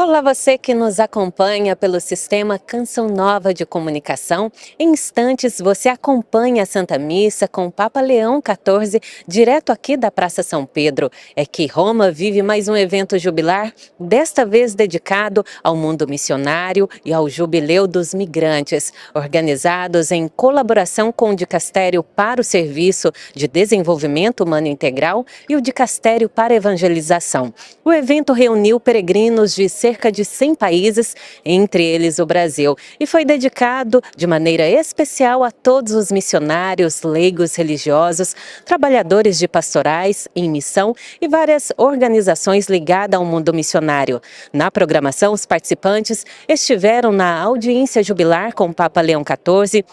Olá, você que nos acompanha pelo Sistema Canção Nova de Comunicação. Em instantes, você acompanha a Santa Missa com o Papa Leão XIV, direto aqui da Praça São Pedro. É que Roma vive mais um evento jubilar, desta vez dedicado ao mundo missionário e ao Jubileu dos Migrantes, organizados em colaboração com o Dicastério para o Serviço de Desenvolvimento Humano Integral e o Dicastério para a Evangelização. O evento reuniu peregrinos de cerca de 100 países, entre eles o Brasil, e foi dedicado de maneira especial a todos os missionários, leigos religiosos, trabalhadores de pastorais em missão e várias organizações ligadas ao mundo missionário. Na programação, os participantes estiveram na audiência jubilar com o Papa Leão XIV,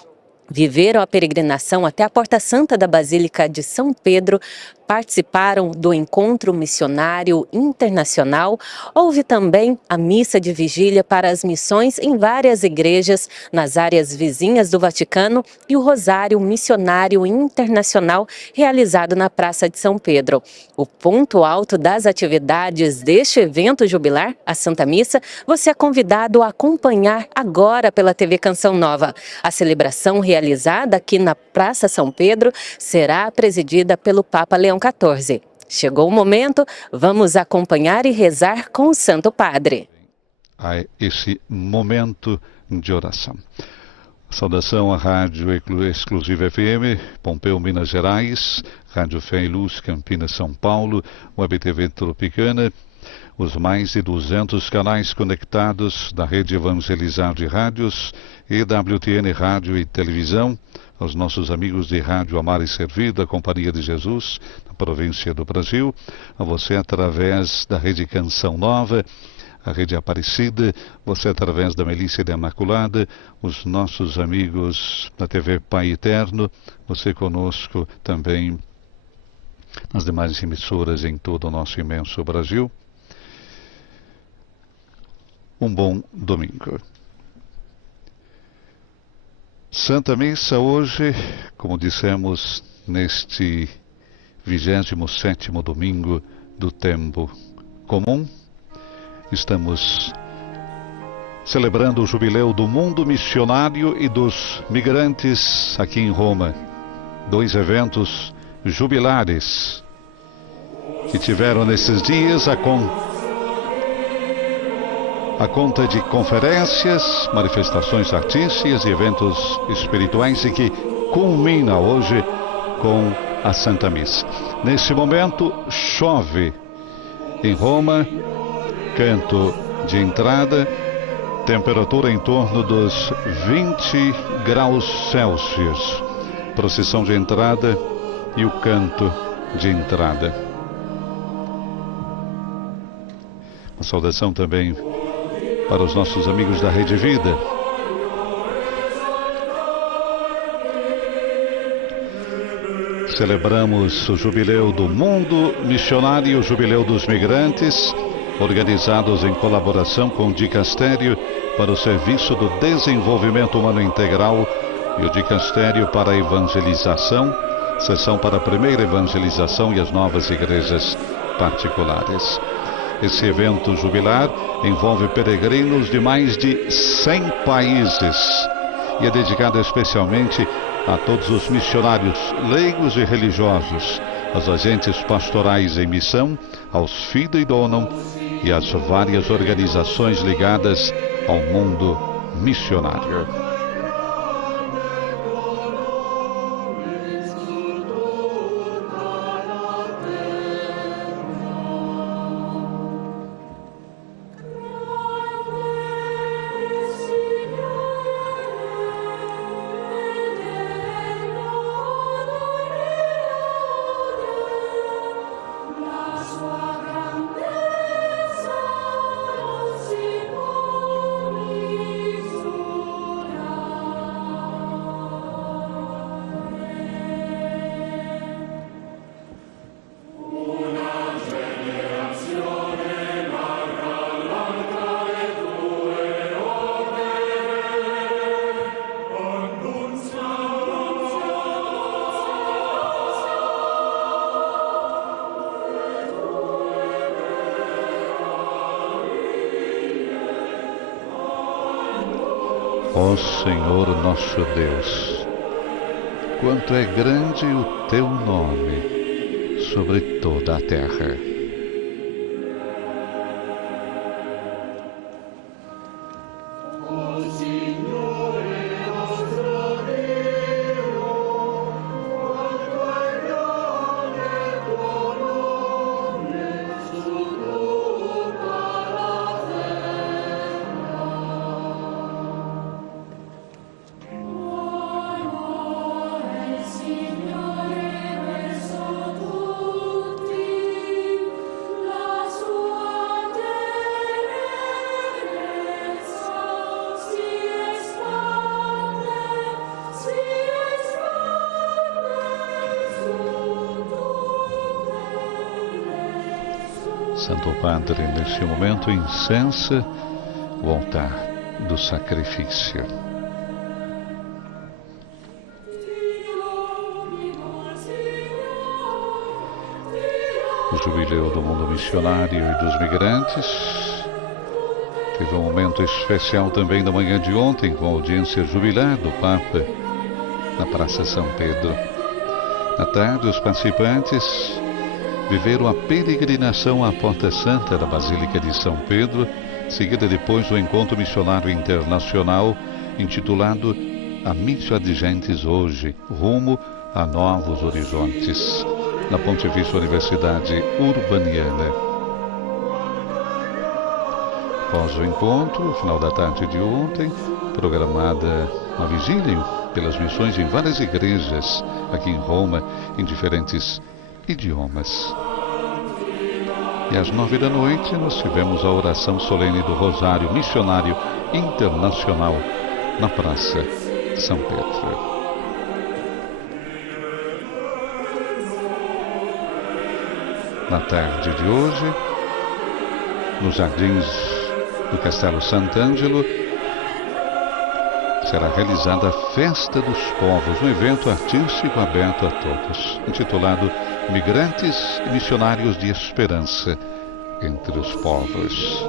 viveram a peregrinação até a Porta Santa da Basílica de São Pedro, participaram do Encontro Missionário Internacional. Houve também a missa de vigília para as missões em várias igrejas nas áreas vizinhas do Vaticano e o Rosário Missionário Internacional realizado na Praça de São Pedro. O ponto alto das atividades deste evento jubilar, a Santa Missa, você é convidado a acompanhar agora pela TV Canção Nova. A celebração realizada aqui na Praça São Pedro será presidida pelo Papa Leão XIV. Chegou o momento, vamos acompanhar e rezar com o Santo Padre. A esse momento de oração. Saudação à Rádio Exclusiva FM, Pompeu, Minas Gerais, Rádio Fé e Luz, Campinas, São Paulo, Web TV Tropicana, os mais de 200 canais conectados da Rede Evangelizar de Rádios, EWTN Rádio e Televisão, aos nossos amigos de Rádio Amar e Servir, da Companhia de Jesus, na província do Brasil, a você através da Rede Canção Nova, a Rede Aparecida, você através da Milícia da Imaculada, os nossos amigos da TV Pai Eterno, você conosco também nas demais emissoras em todo o nosso imenso Brasil. Um bom domingo. Santa Missa hoje, como dissemos, neste 27º domingo do tempo comum, estamos celebrando o jubileu do mundo missionário e dos migrantes aqui em Roma. Dois eventos jubilares que tiveram nesses dias a conta de conferências, manifestações artísticas e eventos espirituais e que culmina hoje com a Santa Missa. Nesse momento chove em Roma, canto de entrada, temperatura em torno dos 20 graus Celsius, procissão de entrada e o canto de entrada. Uma saudação também para os nossos amigos da Rede Vida. Celebramos o Jubileu do Mundo Missionário e o Jubileu dos Migrantes, organizados em colaboração com o Dicastério para o Serviço do Desenvolvimento Humano Integral e o Dicastério para a Evangelização, sessão para a primeira evangelização e as novas igrejas particulares. Esse evento jubilar envolve peregrinos de mais de 100 países e é dedicado especialmente a todos os missionários leigos e religiosos, aos agentes pastorais em missão, aos Fidei Donum e às várias organizações ligadas ao mundo missionário. Ó Senhor nosso Deus, quanto é grande o teu nome sobre toda a terra. Santo Padre, neste momento, incensa o altar do sacrifício. O jubileu do mundo missionário e dos migrantes teve um momento especial também na manhã de ontem, com a audiência jubilar do Papa na Praça São Pedro. Na tarde, os participantes viveram a peregrinação à Porta Santa da Basílica de São Pedro, seguida depois do encontro missionário internacional intitulado Amici Adigentes Hoje, rumo a novos horizontes, na Pontifícia Universidade Urbaniana. Após o encontro, no final da tarde de ontem, programada uma vigília pelas missões em várias igrejas aqui em Roma, em diferentes idiomas. E às 9 da noite nós tivemos a oração solene do Rosário Missionário Internacional na Praça São Pedro. Na tarde de hoje, nos jardins do Castelo Sant'Angelo, será realizada a Festa dos Povos, um evento artístico aberto a todos, intitulado Migrantes e Missionários de Esperança entre os Povos.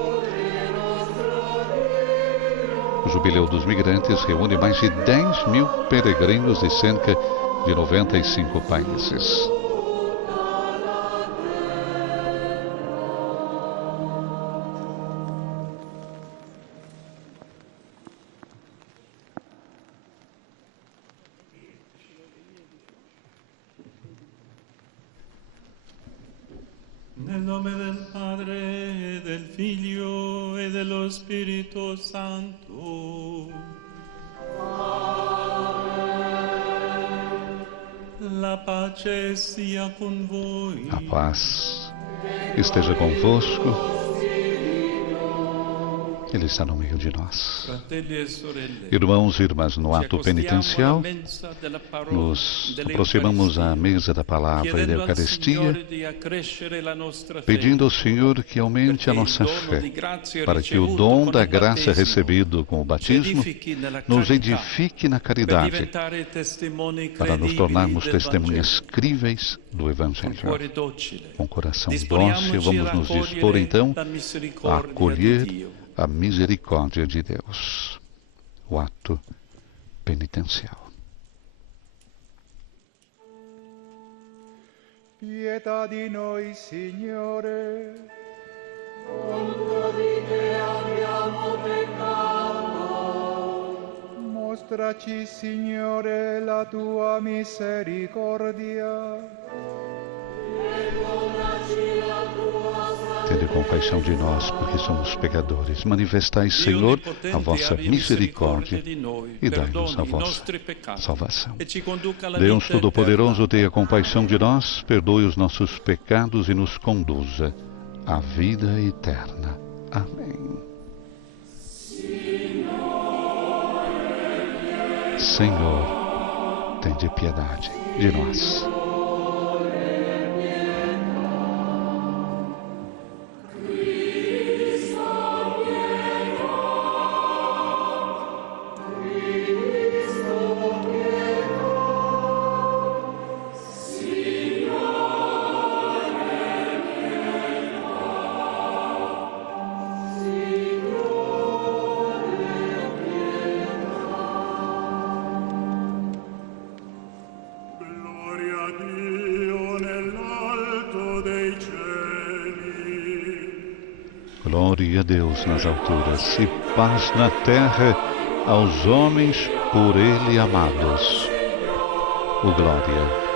O Jubileu dos Migrantes reúne mais de 10 mil peregrinos de cerca de 95 países. Nel nome del Padre, del Figlio e dello Spirito Santo. La pace sia con voi. A paz esteja convosco. Ele está no meio de nós. Irmãos e irmãs, no ato penitencial, nos aproximamos à mesa da palavra e da Eucaristia, pedindo ao Senhor que aumente a nossa fé, para que o dom da graça recebido com o batismo nos edifique na caridade, para nos tornarmos testemunhas críveis do Evangelho. Com coração dócil, vamos nos dispor então a acolher a misericórdia de Deus. O ato penitencial. Pietà di noi, Signore. Contro di te abbiamo peccato. Mostraci, Signore, la tua misericordia. Tende compaixão de nós, porque somos pecadores. Manifestai, Senhor, a vossa misericórdia e dai-nos a vossa salvação. Deus Todo-Poderoso, tenha compaixão de nós, perdoe os nossos pecados e nos conduza à vida eterna. Amém. Senhor, tende piedade de nós. Glória a Deus nas alturas e paz na terra aos homens por Ele amados. O glória.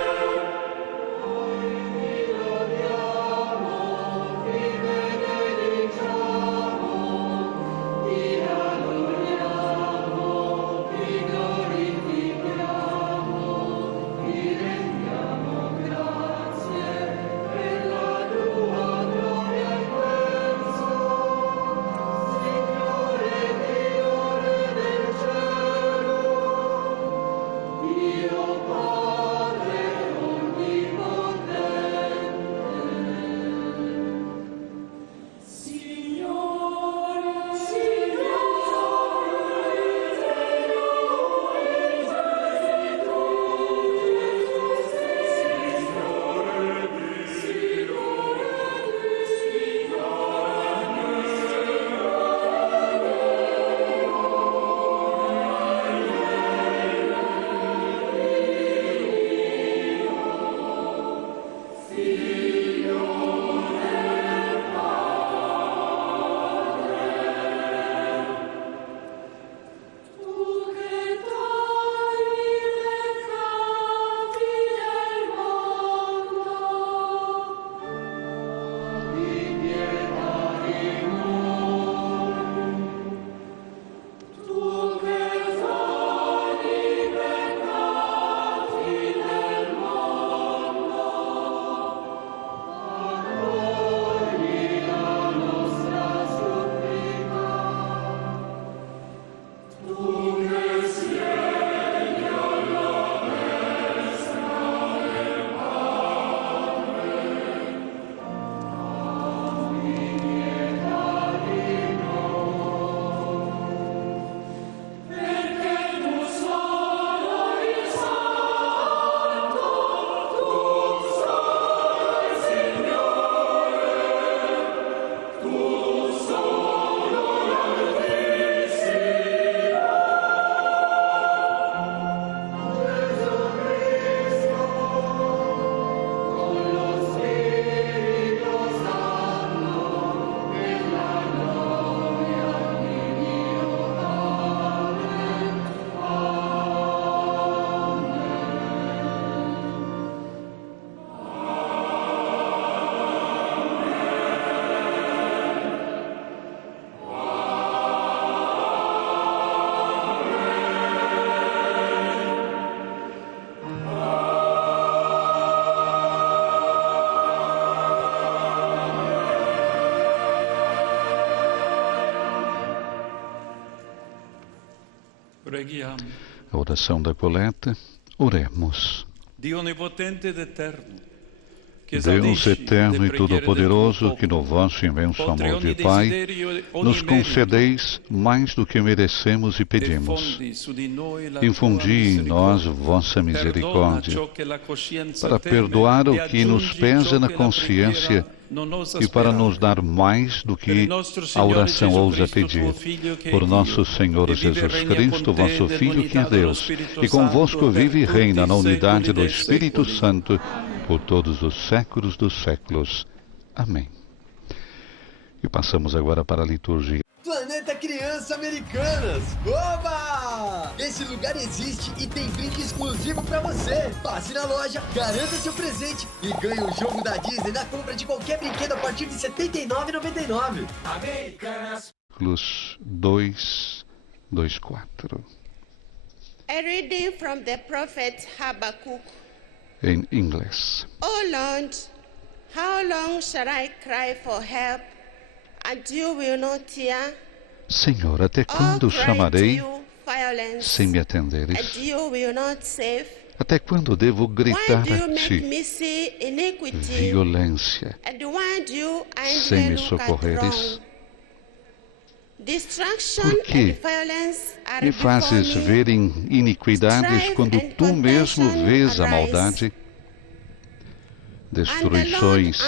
A oração da coleta, oremos. Deus eterno e todo-poderoso, que no vosso imenso amor de Pai nos concedeis mais do que merecemos e pedimos. Infundi em nós vossa misericórdia, para perdoar o que nos pesa na consciência e para nos dar mais do que a oração ousa pedir. Por nosso Senhor Jesus Cristo, vosso Filho, que é Deus, e convosco vive e reina na unidade do Espírito Santo, por todos os séculos dos séculos. Amém. E passamos agora para a liturgia. Planeta Criança Americanas! Oba! Esse lugar existe e tem brinde exclusivo pra você. Passe na loja, garanta seu presente e ganhe um jogo da Disney na compra de qualquer brinquedo a partir de R$ 79,99. Americanas! Plus 2, 2, 4. A reading from the prophet Habakkuk. Em inglês. Oh Lord, how long shall I cry for help, and you will not hear? Senhor, até quando chamarei sem me and atenderes? you will not save? Até quando devo Why gritar do you a make ti me see iniquity, violência and why do you sem me idly look at socorreres? wrong? Destruction Por que and violence are me fazes before me. ver iniquidades quando tu mesmo vês a maldade? Destruições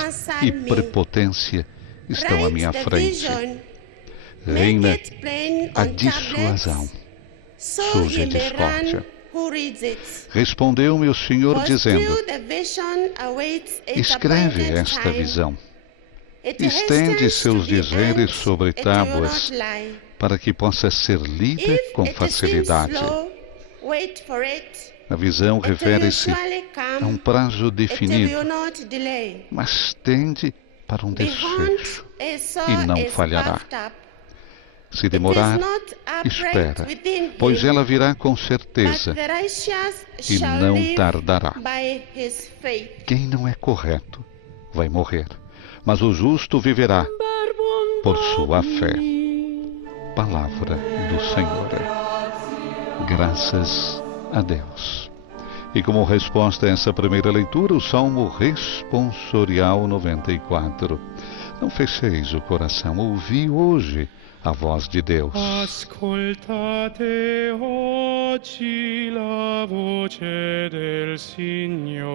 e prepotência estão à minha frente. Reina a dissuasão, surge a discórdia. Respondeu-me o Senhor dizendo: escreve esta visão. estende seus dizeres sobre tábuas, para que possa ser lida com facilidade. A visão refere-se a um prazo definido, mas tende para um desfecho e não falhará. Se demorar, espera, pois ela virá com certeza e não tardará. Quem não é correto vai morrer, mas o justo viverá por sua fé. Palavra do Senhor. Graças a Deus. E como resposta a essa primeira leitura, o Salmo Responsorial 94. Não fecheis o coração, ouvi hoje a voz de Deus. Ascoltate oggi la voce del Signore.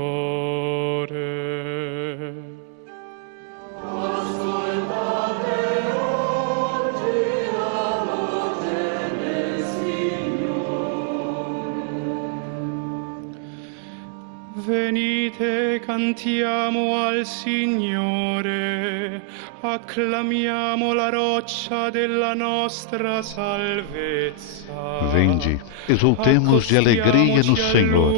Venite, cantiamo al Signore, acclamiamo la roccia della nostra salvezza. Vinde, exultemos de alegria no Senhor,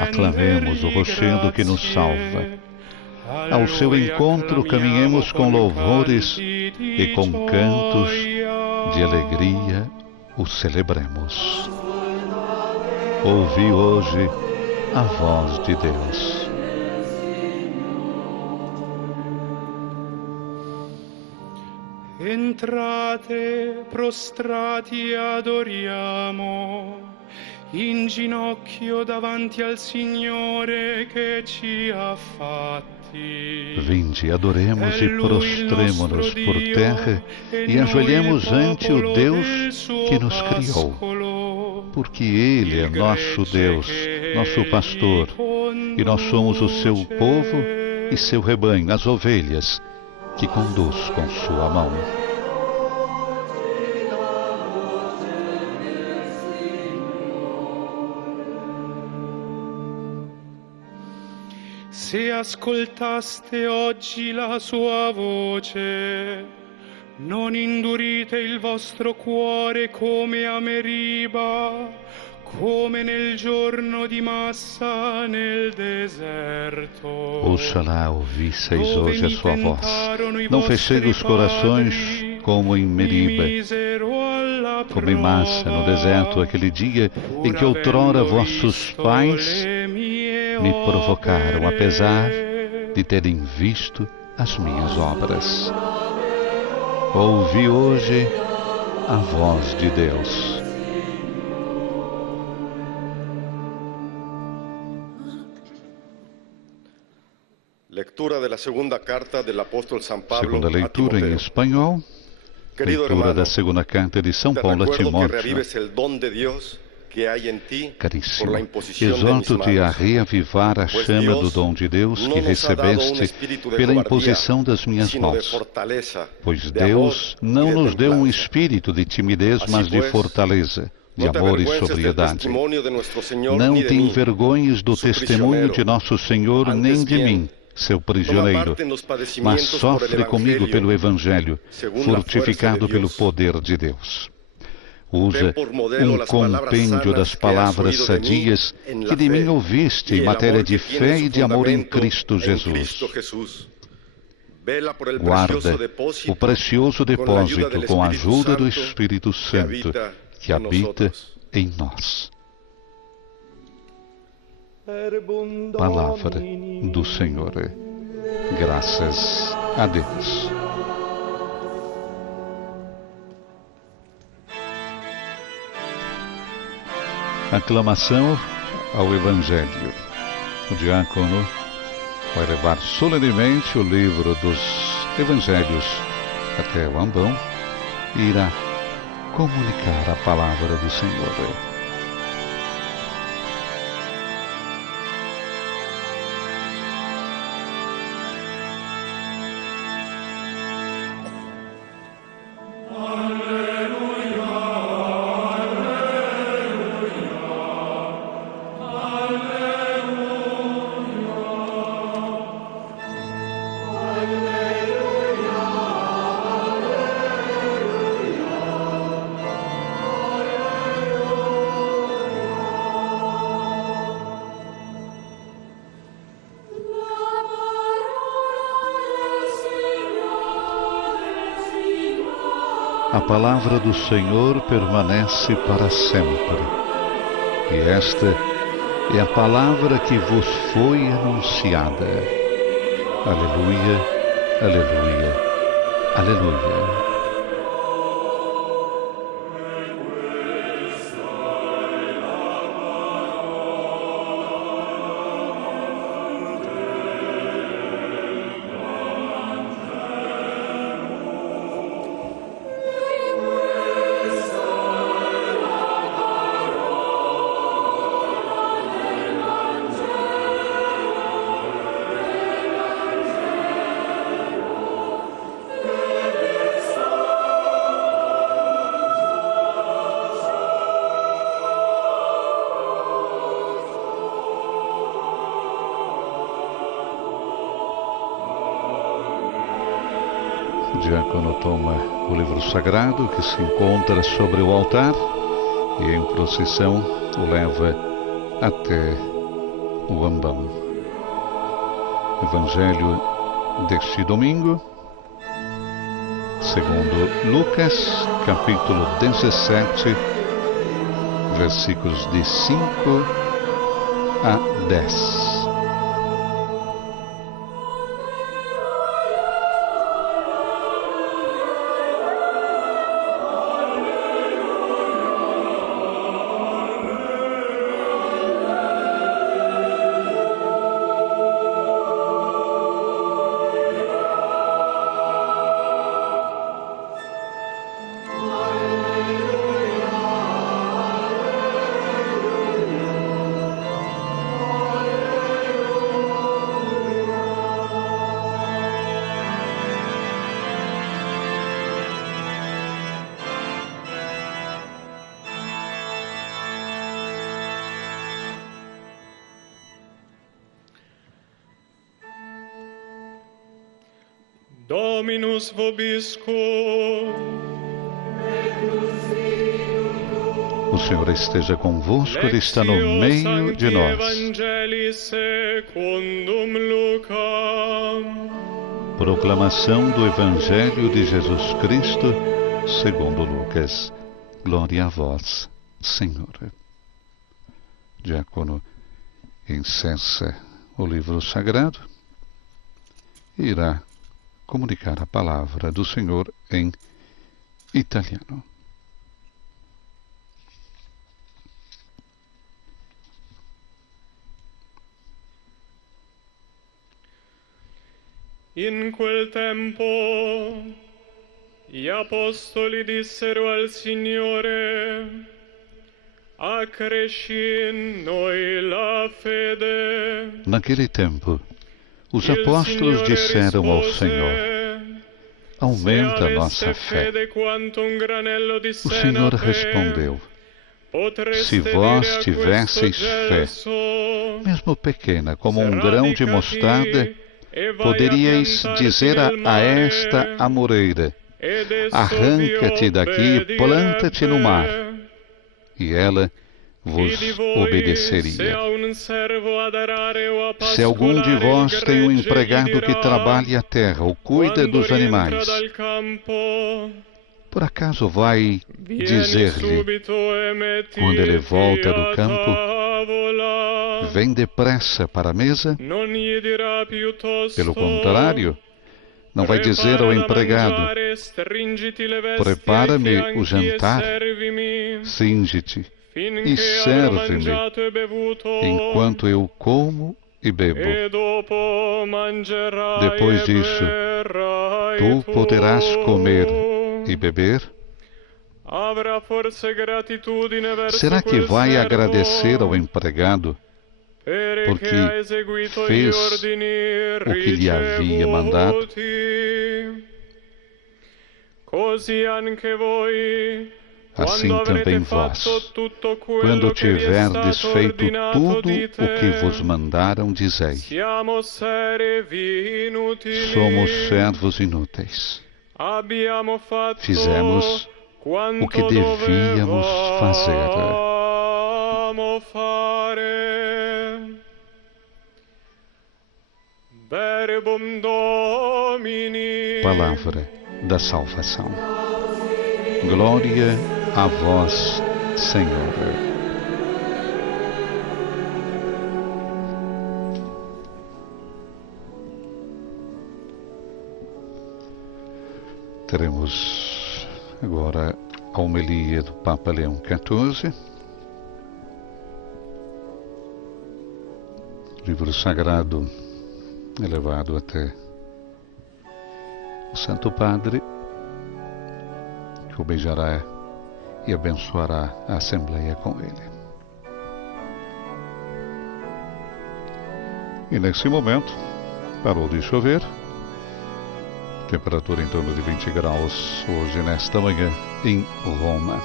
aclamemos o rochedo que nos salva. Ao seu encontro caminhemos com louvores e com cantos de alegria o celebremos. Ouvi hoje a voz de Deus. Entrate, prostrati adoriamo, in ginocchio davanti al Signore che ci ha fatti. Vinde, adoremos e prostremo-nos por terra e ajoelhemos ante o Deus que nos criou, porque Ele é nosso Deus, nosso pastor, e nós somos o seu povo e seu rebanho, as ovelhas, que conduz com sua mão. Se ascoltaste oggi la sua voce, non indurite il vostro cuore come a Meriba, come nel giorno di Massa nel deserto. Oxalá ouvisseis hoje a sua voz. Não fechei os corações como em Meriba, como em Massa, no deserto, aquele dia em que outrora vossos pais me provocaram, apesar de terem visto as minhas obras. Ouvi hoje a voz de Deus. Segunda leitura em espanhol, leitura da segunda carta de São Paulo a Timóteo. Caríssimo, exorto-te a reavivar a chama do dom de Deus que recebeste pela imposição das minhas mãos. Pois Deus não nos deu um espírito de timidez, mas de fortaleza, de amor e sobriedade. Não te envergonhes do testemunho de nosso Senhor, nem de mim, seu prisioneiro, mas sofre comigo pelo Evangelho, fortificado pelo poder de Deus. Usa um compêndio das palavras sadias que de mim ouviste em matéria de fé e de amor em Cristo Jesus. Guarda o precioso depósito com a ajuda do Espírito Santo que habita em nós. Palavra do Senhor. Graças a Deus. Aclamação ao Evangelho. O diácono vai levar solenemente o livro dos Evangelhos até o ambão e irá comunicar a palavra do Senhor. Alleluia. A palavra do Senhor permanece para sempre. E esta é a palavra que vos foi anunciada. Aleluia, aleluia, aleluia. O diácono toma o livro sagrado que se encontra sobre o altar e em procissão o leva até o ambão. Evangelho deste domingo, segundo Lucas, capítulo 17, versículos de 5 a 10. Dominus vobiscum. O Senhor esteja convosco, Ele está no meio de nós. Proclamação do Evangelho de Jesus Cristo, segundo Lucas. Glória a vós, Senhor. Diácono incensa o livro sagrado e irá comunicar a palavra do Senhor em italiano. In quel tempo gli apostoli dissero al Signore: accresci in noi la fede. Naquele tempo, os apóstolos disseram ao Senhor: aumenta a nossa fé. O Senhor respondeu: se vós tivesseis fé, mesmo pequena como um grão de mostarda, poderíeis dizer a esta amoreira: arranca-te daqui e planta-te no mar, e ela vos obedeceria. Se algum de vós tem um empregado que trabalhe a terra ou cuida dos animais, por acaso vai dizer-lhe, quando ele volta do campo: vem depressa para a mesa? Pelo contrário, não vai dizer ao empregado: prepara-me o jantar, cinge-te e serve-me, enquanto eu como e bebo. Depois disso, tu poderás comer e beber? Será que vai agradecer ao empregado porque fez o que lhe havia mandado? Assim também vós, quando tiverdes feito tudo o que vos mandaram, dizei: somos servos inúteis. Fizemos o que devíamos fazer. Palavra da salvação. Glória a vós, Senhor. Teremos agora a homilia do Papa Leão XIV. Livro sagrado é levado até o Santo Padre, que o beijará e abençoará a Assembleia com ele. E nesse momento, parou de chover, temperatura em torno de 20 graus hoje, nesta manhã, em Roma.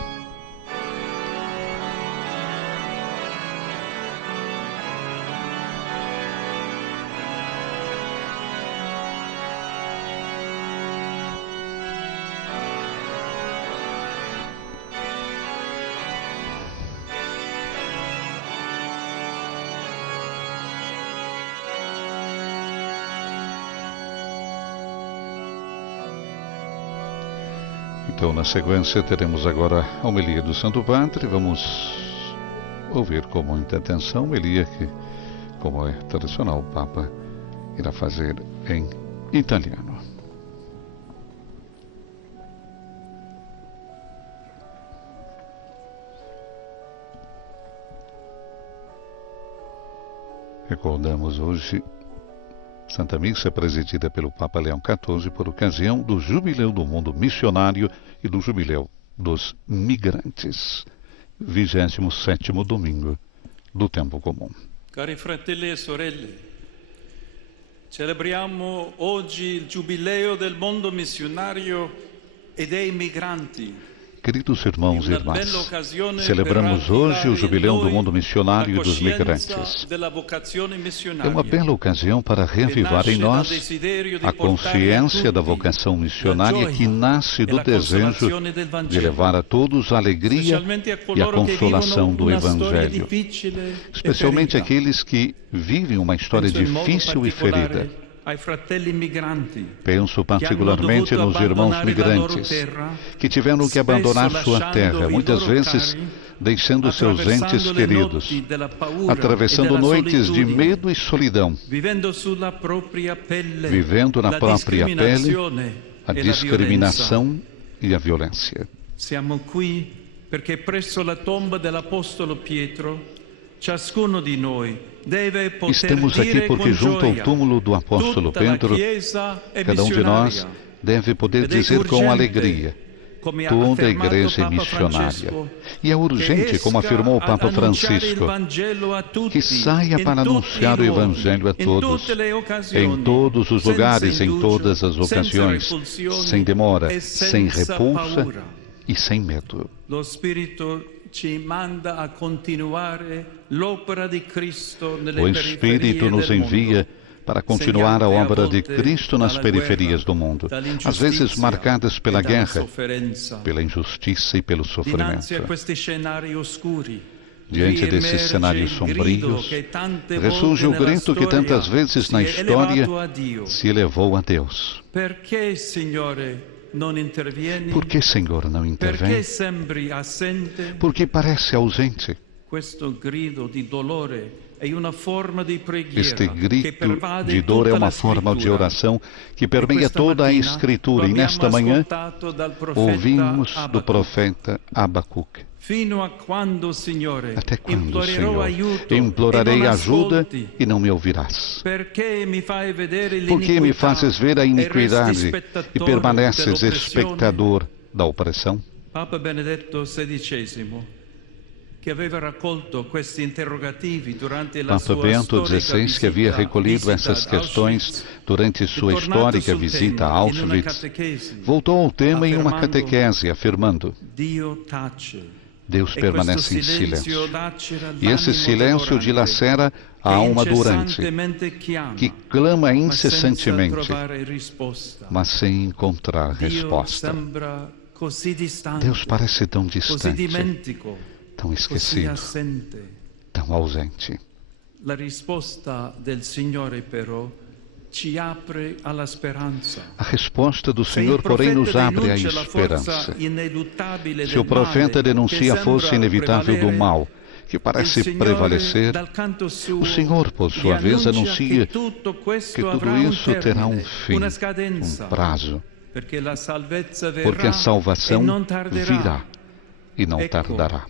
Então, na sequência, teremos agora a homilia do Santo Padre. Vamos ouvir com muita atenção a homilia que, como é tradicional, o Papa irá fazer em italiano. Recordamos hoje Santa Missa presidida pelo Papa Leão XIV por ocasião do Jubileu do Mundo Missionário e do Jubileu dos Migrantes, 27º domingo do Tempo Comum. Cari fratelli e sorelle, celebriamo oggi il Giubileo del Mondo Missionario e dei Migranti. Queridos irmãos e irmãs, celebramos hoje o Jubileu do Mundo Missionário e dos Migrantes. É uma bela ocasião para reavivar em nós a consciência da vocação missionária que nasce do desejo de levar a todos a alegria e a consolação do Evangelho, especialmente aqueles que vivem uma história difícil e ferida. Penso particularmente nos irmãos migrantes que tiveram que abandonar sua terra, muitas vezes deixando seus entes queridos, atravessando noites de medo e solidão, vivendo na própria pele a discriminação e a violência. Siamo qui perché presso la tomba dell'Apostolo Pietro ciascuno di noi deve poter Estamos aqui porque junto ao túmulo do apóstolo Pedro, cada um de nós deve poder dizer com alegria: toda a igreja é missionária. E é urgente, como afirmou o Papa Francisco, que saia para anunciar o Evangelho a todos, em todos os lugares, em todas as ocasiões, sem demora, sem repulsa e sem medo. O Espírito nos envia para continuar a obra de Cristo nas periferias do mundo, às vezes marcadas pela guerra, pela injustiça e pelo sofrimento. Diante desses cenários sombrios, ressurge o grito que tantas vezes na história se elevou a Deus. Por que, Senhor, não intervém? Por que parece ausente? Este grito de dor é uma forma de oração que permeia toda a Escritura. E nesta manhã, ouvimos do profeta Abacuque: até quando, Senhor, implorarei ajuda e não me ouvirás? Por que me fazes ver a iniquidade e permaneces espectador da opressão? Papa Benedetto XVI, Papa Bento XVI, que havia recolhido essas questões durante sua histórica visita a Auschwitz, voltou ao tema em uma catequese, afirmando: Deus permanece em silêncio. E esse silêncio dilacera a alma durante, que clama incessantemente, mas sem encontrar resposta. Deus parece tão distante, tão esquecido, tão ausente. ci apre alla speranza. A resposta do Senhor, porém, nos abre a esperança. Se o profeta denuncia a força inevitável do mal, que parece prevalecer, o Senhor, por sua vez, anuncia que tudo isso terá um fim, um prazo, porque a salvação virá e não tardará.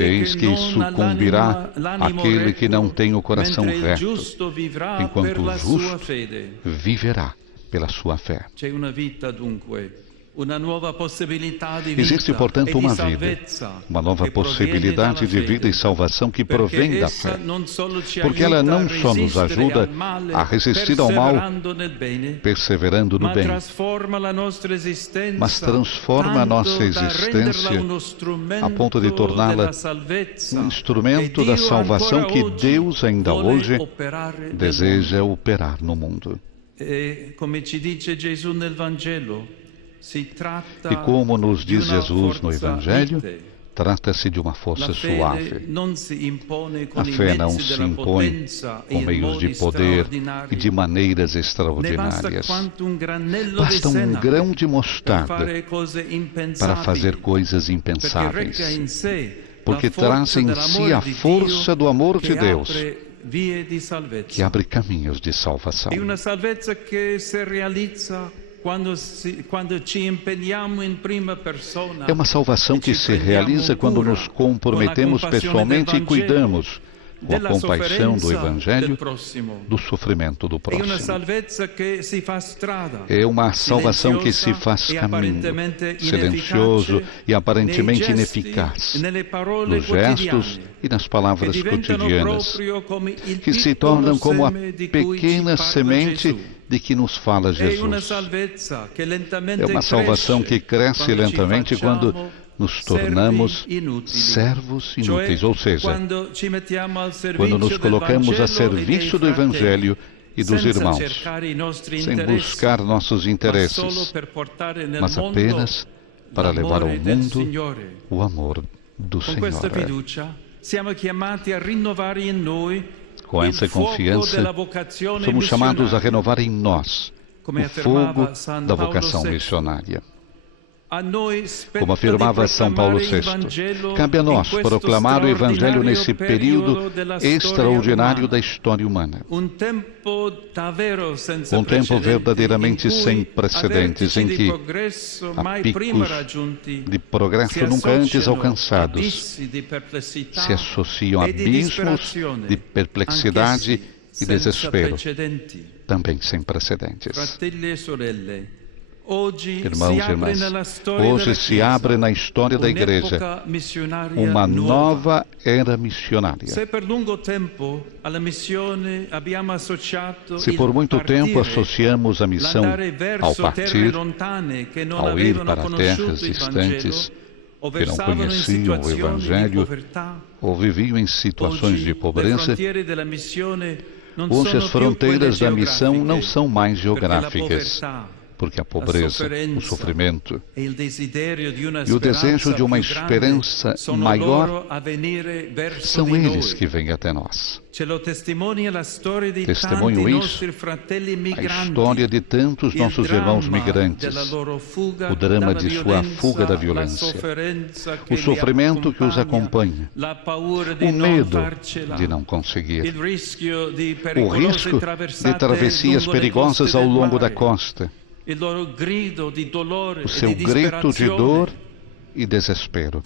Eis que sucumbirá aquele que não tem o coração reto, enquanto o justo viverá pela sua fé. Existe, portanto, uma vida, uma nova possibilidade de vida e salvação que provém da fé, porque ela não só nos ajuda a resistir ao mal, perseverando no bem, mas transforma a nossa existência a ponto de torná-la um instrumento da salvação que Deus ainda hoje deseja operar no mundo. E como nos diz Jesus no Evangelho, trata-se de uma força suave. A fé não se impõe com meios de poder e de maneiras extraordinárias. Basta um grão de mostarda para fazer coisas impensáveis, porque traz em si a força do amor de Deus, que abre caminhos de salvação. É uma salvação que se realiza quando nos comprometemos pessoalmente e cuidamos, com a compaixão do Evangelho, do sofrimento do próximo. É uma salvação que se faz caminho, silencioso e aparentemente ineficaz, nos gestos e nas palavras cotidianas, que se tornam como a pequena semente de que nos fala Jesus. É uma salvação que cresce lentamente quando nos tornamos servos inúteis, ou seja, quando nos colocamos a serviço do Evangelho e dos irmãos, sem buscar nossos interesses, mas apenas para levar ao mundo o amor do Senhor. Com essa confiança, somos chamados a renovar em nós o fogo da vocação missionária. Como afirmava São Paulo VI, cabe a nós proclamar o Evangelho nesse período extraordinário da história humana. Um tempo verdadeiramente sem precedentes, em que há picos de progresso nunca antes alcançados se associam a abismos de perplexidade e desespero, também sem precedentes. Irmãos e irmãs, hoje se abre na história da Igreja uma nova era missionária. Se por muito tempo associamos a missão ao partir, ao ir para terras distantes que não conheciam o Evangelho ou viviam em situações de pobreza, hoje as fronteiras da missão não são mais geográficas, porque a pobreza, o sofrimento e o desejo de uma esperança maior são eles que vêm até nós. Testemunho isso a história de tantos nossos irmãos migrantes, o drama de sua fuga da violência, o sofrimento que os acompanha, o medo de não conseguir, o risco de travessias perigosas ao longo da costa, o seu grito de dor e desespero.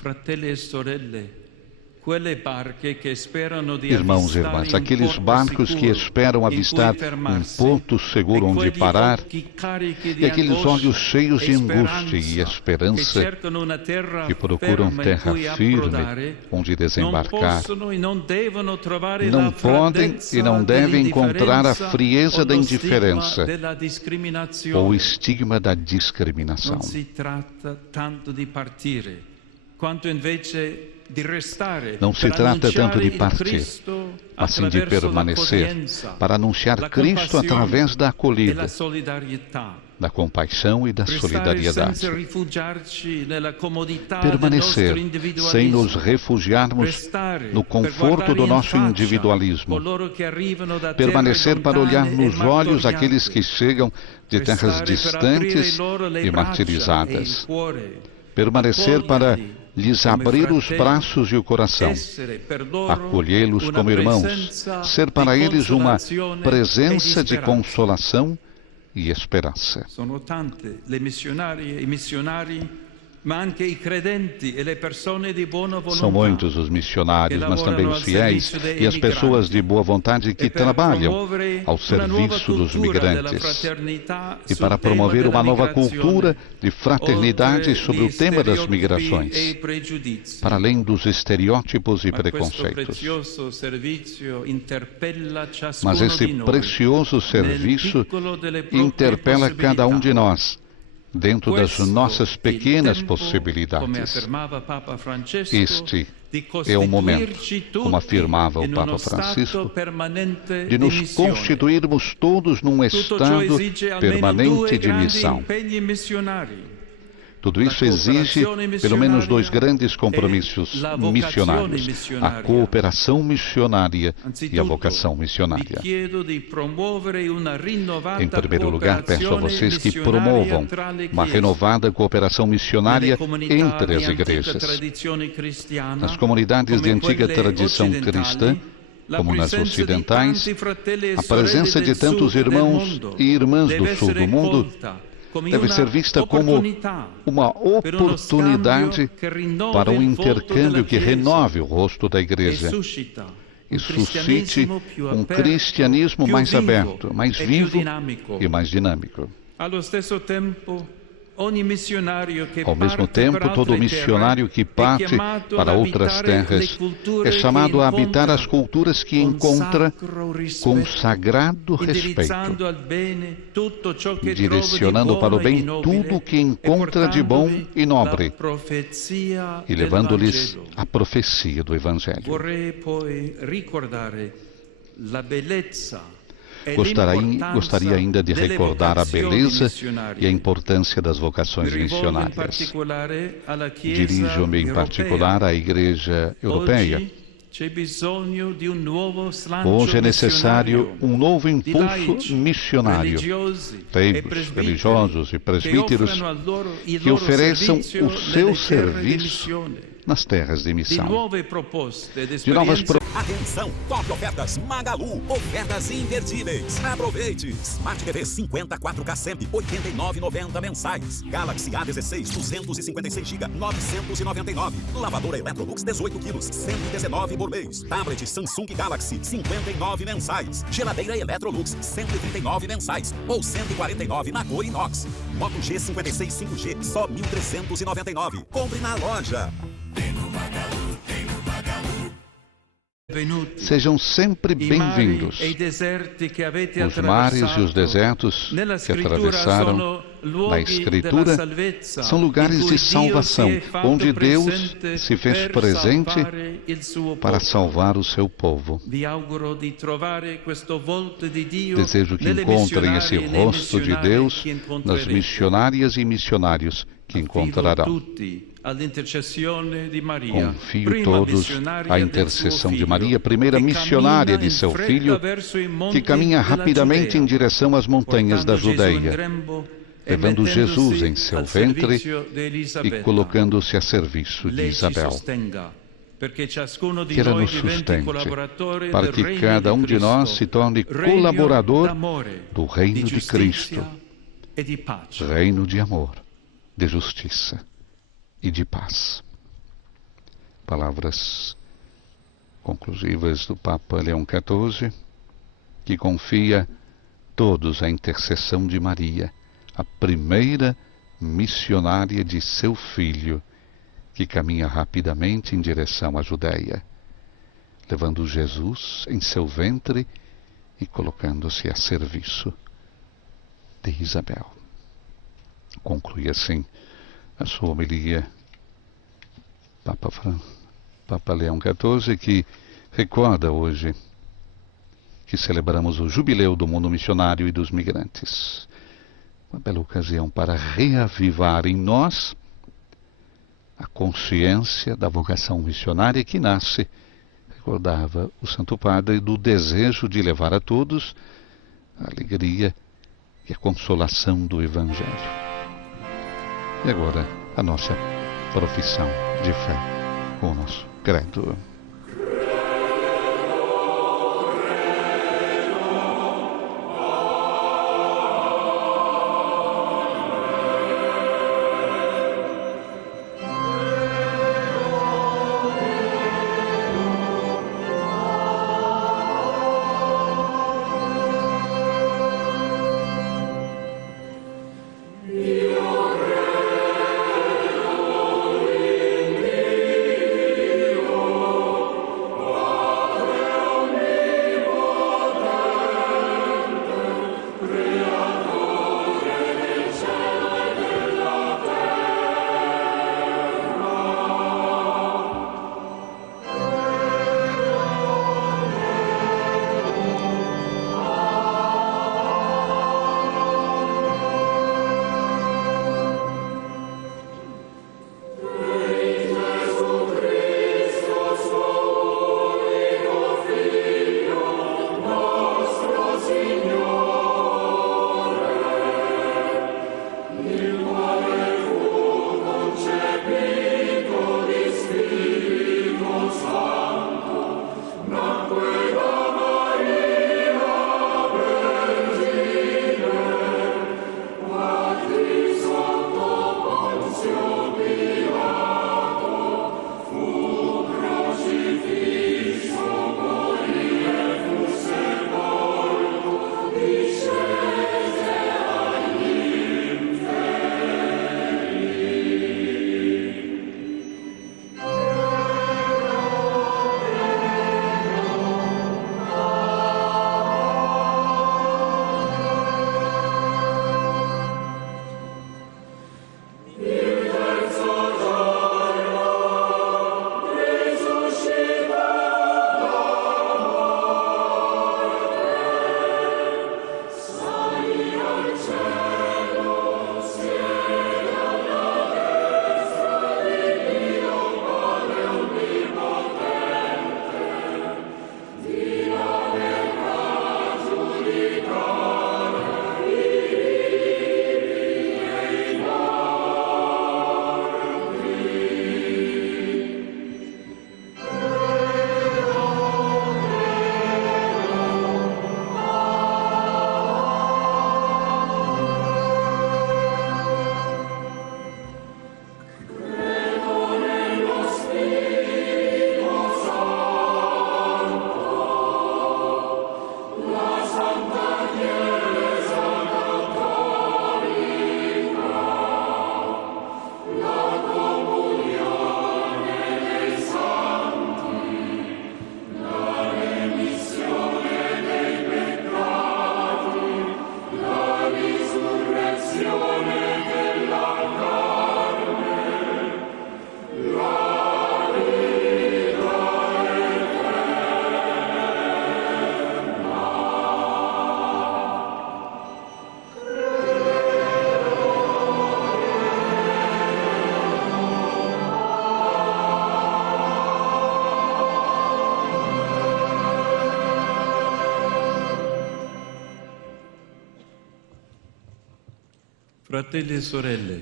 Irmãos e irmãs, aqueles barcos que esperam avistar um ponto seguro onde parar, e aqueles olhos cheios de angústia e esperança que procuram terra firme onde desembarcar, não podem e não devem encontrar a frieza da indiferença ou o estigma da discriminação. Não se trata tanto de partire, quanto invece não se trata tanto de partir, mas sim de permanecer, para anunciar Cristo através da acolhida, da compaixão e da solidariedade. Permanecer sem nos refugiarmos no conforto do nosso individualismo. Permanecer para olhar nos olhos aqueles que chegam de terras distantes e martirizadas. Permanecer para lhes abrir os braços e o coração, acolhê-los como irmãos, ser para eles uma presença de consolação e esperança. Sono tante le missionarie e missionari, ma anche i credenti e le persone di buona volontà. São muitos os missionários, mas também os fiéis e as pessoas de boa vontade que trabalham ao serviço dos migrantes. E para promover uma nova cultura de fraternidade sobre o tema das migrações, para além dos estereótipos e preconceitos. Mas esse precioso serviço interpela cada um de nós, dentro das nossas pequenas possibilidades. Este é o momento, como afirmava o Papa Francisco, de nos constituirmos todos num estado permanente de missão. Tudo isso exige pelo menos dois grandes compromissos missionários: a cooperação missionária e a vocação missionária. Em primeiro lugar, peço a vocês que promovam uma renovada cooperação missionária entre as igrejas. Nas comunidades de antiga tradição cristã, como nas ocidentais, a presença de tantos irmãos e irmãs do sul do mundo deve ser vista como uma oportunidade para um intercâmbio que renove o rosto da Igreja e suscite um cristianismo mais aberto, mais vivo e mais dinâmico. Ao mesmo tempo, todo missionário que parte para outras terras é chamado a habitar as culturas que encontra com sagrado respeito, direcionando para o bem tudo o que encontra de bom e nobre e levando-lhes a profecia do Evangelho. Gostaria ainda de recordar a beleza e a importância das vocações missionárias. Dirijo-me em particular à Igreja Europeia. Hoje é necessário um novo impulso missionário. Leigos, religiosos e presbíteros que ofereçam o seu serviço nas terras de missão. De novas Atenção, top ofertas Magalu, ofertas imperdíveis. Aproveite. Smart TV 54K Semp, 89,90 mensais. Galaxy A16, 256 GB, 999. Lavadora Electrolux 18 kg, 119 por mês. Tablet Samsung Galaxy, 59 mensais. Geladeira Electrolux, 139 mensais, ou 149 na cor inox. Moto G56 5G, só 1.399. Compre na loja. Sejam sempre bem-vindos. Os mares e os desertos que atravessaram na Escritura são lugares de salvação, onde Deus se fez presente para salvar o seu povo. Desejo que encontrem esse rosto de Deus nas missionárias e missionários que encontrarão. Confio todos à intercessão de Maria, primeira missionária de seu filho, que caminha rapidamente em direção às montanhas da Judeia, levando Jesus em seu ventre e colocando-se a serviço de Isabel. Que ela nos sustente, para que cada um de nós se torne colaborador do reino de Cristo, reino de amor, de justiça e de paz. Palavras conclusivas do Papa Leão XIV, que confia todos à intercessão de Maria, a primeira missionária de seu filho, que caminha rapidamente em direção à Judeia, levando Jesus em seu ventre e colocando-se a serviço de Isabel. Conclui assim a sua homilia Papa Leão XIV, que recorda hoje que celebramos o jubileu do mundo missionário e dos migrantes. uma bela ocasião para reavivar em nós a consciência da vocação missionária que nasce, recordava o Santo Padre, do desejo de levar a todos a alegria e a consolação do Evangelho. E agora, a nossa profissão de fé, o nosso credo.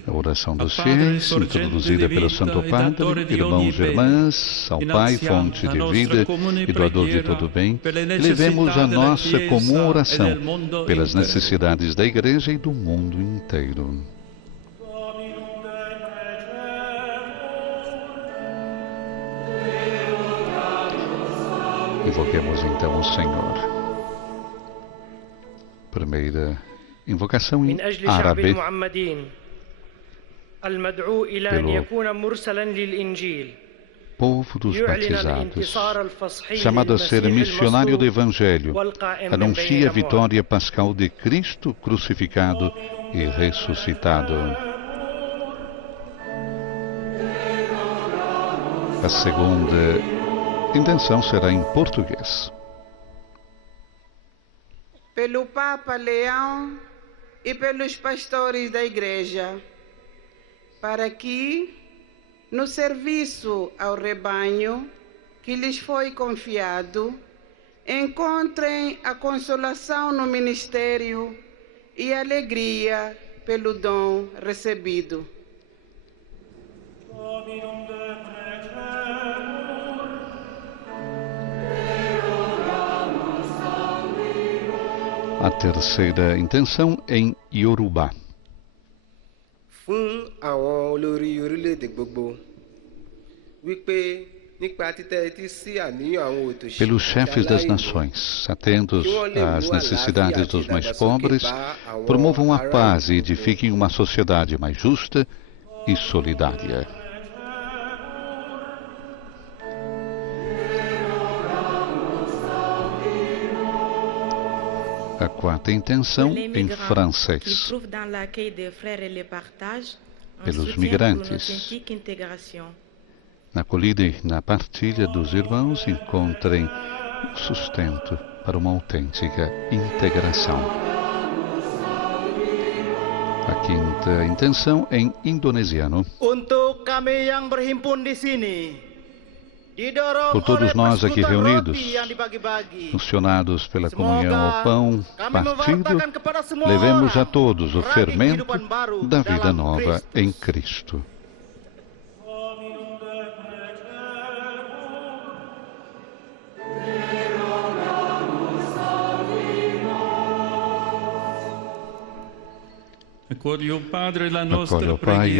A oração dos fiéis, introduzida pelo Santo Padre, irmãos e irmãs, ao Pai, fonte de vida e doador de todo bem, levemos a nossa comum oração pelas necessidades da Igreja e do mundo inteiro. Invoquemos então o Senhor. Primeira invocação em árabe pelo povo dos batizados, chamado a ser missionário do Evangelho, anuncia a vitória pascal de Cristo crucificado e ressuscitado. A segunda intenção será em português. Pelo Papa Leão e pelos pastores da igreja, para que, no serviço ao rebanho que lhes foi confiado, encontrem a consolação no ministério e alegria pelo dom recebido. A terceira intenção em Yorùbá. Fún àwọn olórí orílẹ̀-èdè gbogbo wípé nípa títẹ́tí sí àníyàn àwọn òtòṣì Pelos chefes das nações, atentos às necessidades dos mais pobres, promovam a paz e edifiquem uma sociedade mais justa e solidária. A quarta intenção em francês. Pelos migrantes. Na acolhida e na partilha dos irmãos, encontrem sustento para uma autêntica integração. A quinta intenção em indonesiano. Untuk kami yang berhimpun di sini, Por todos nós aqui reunidos, funcionados pela comunhão ao pão partido, levemos a todos o fermento da vida nova em Cristo. Acolhe o Padre a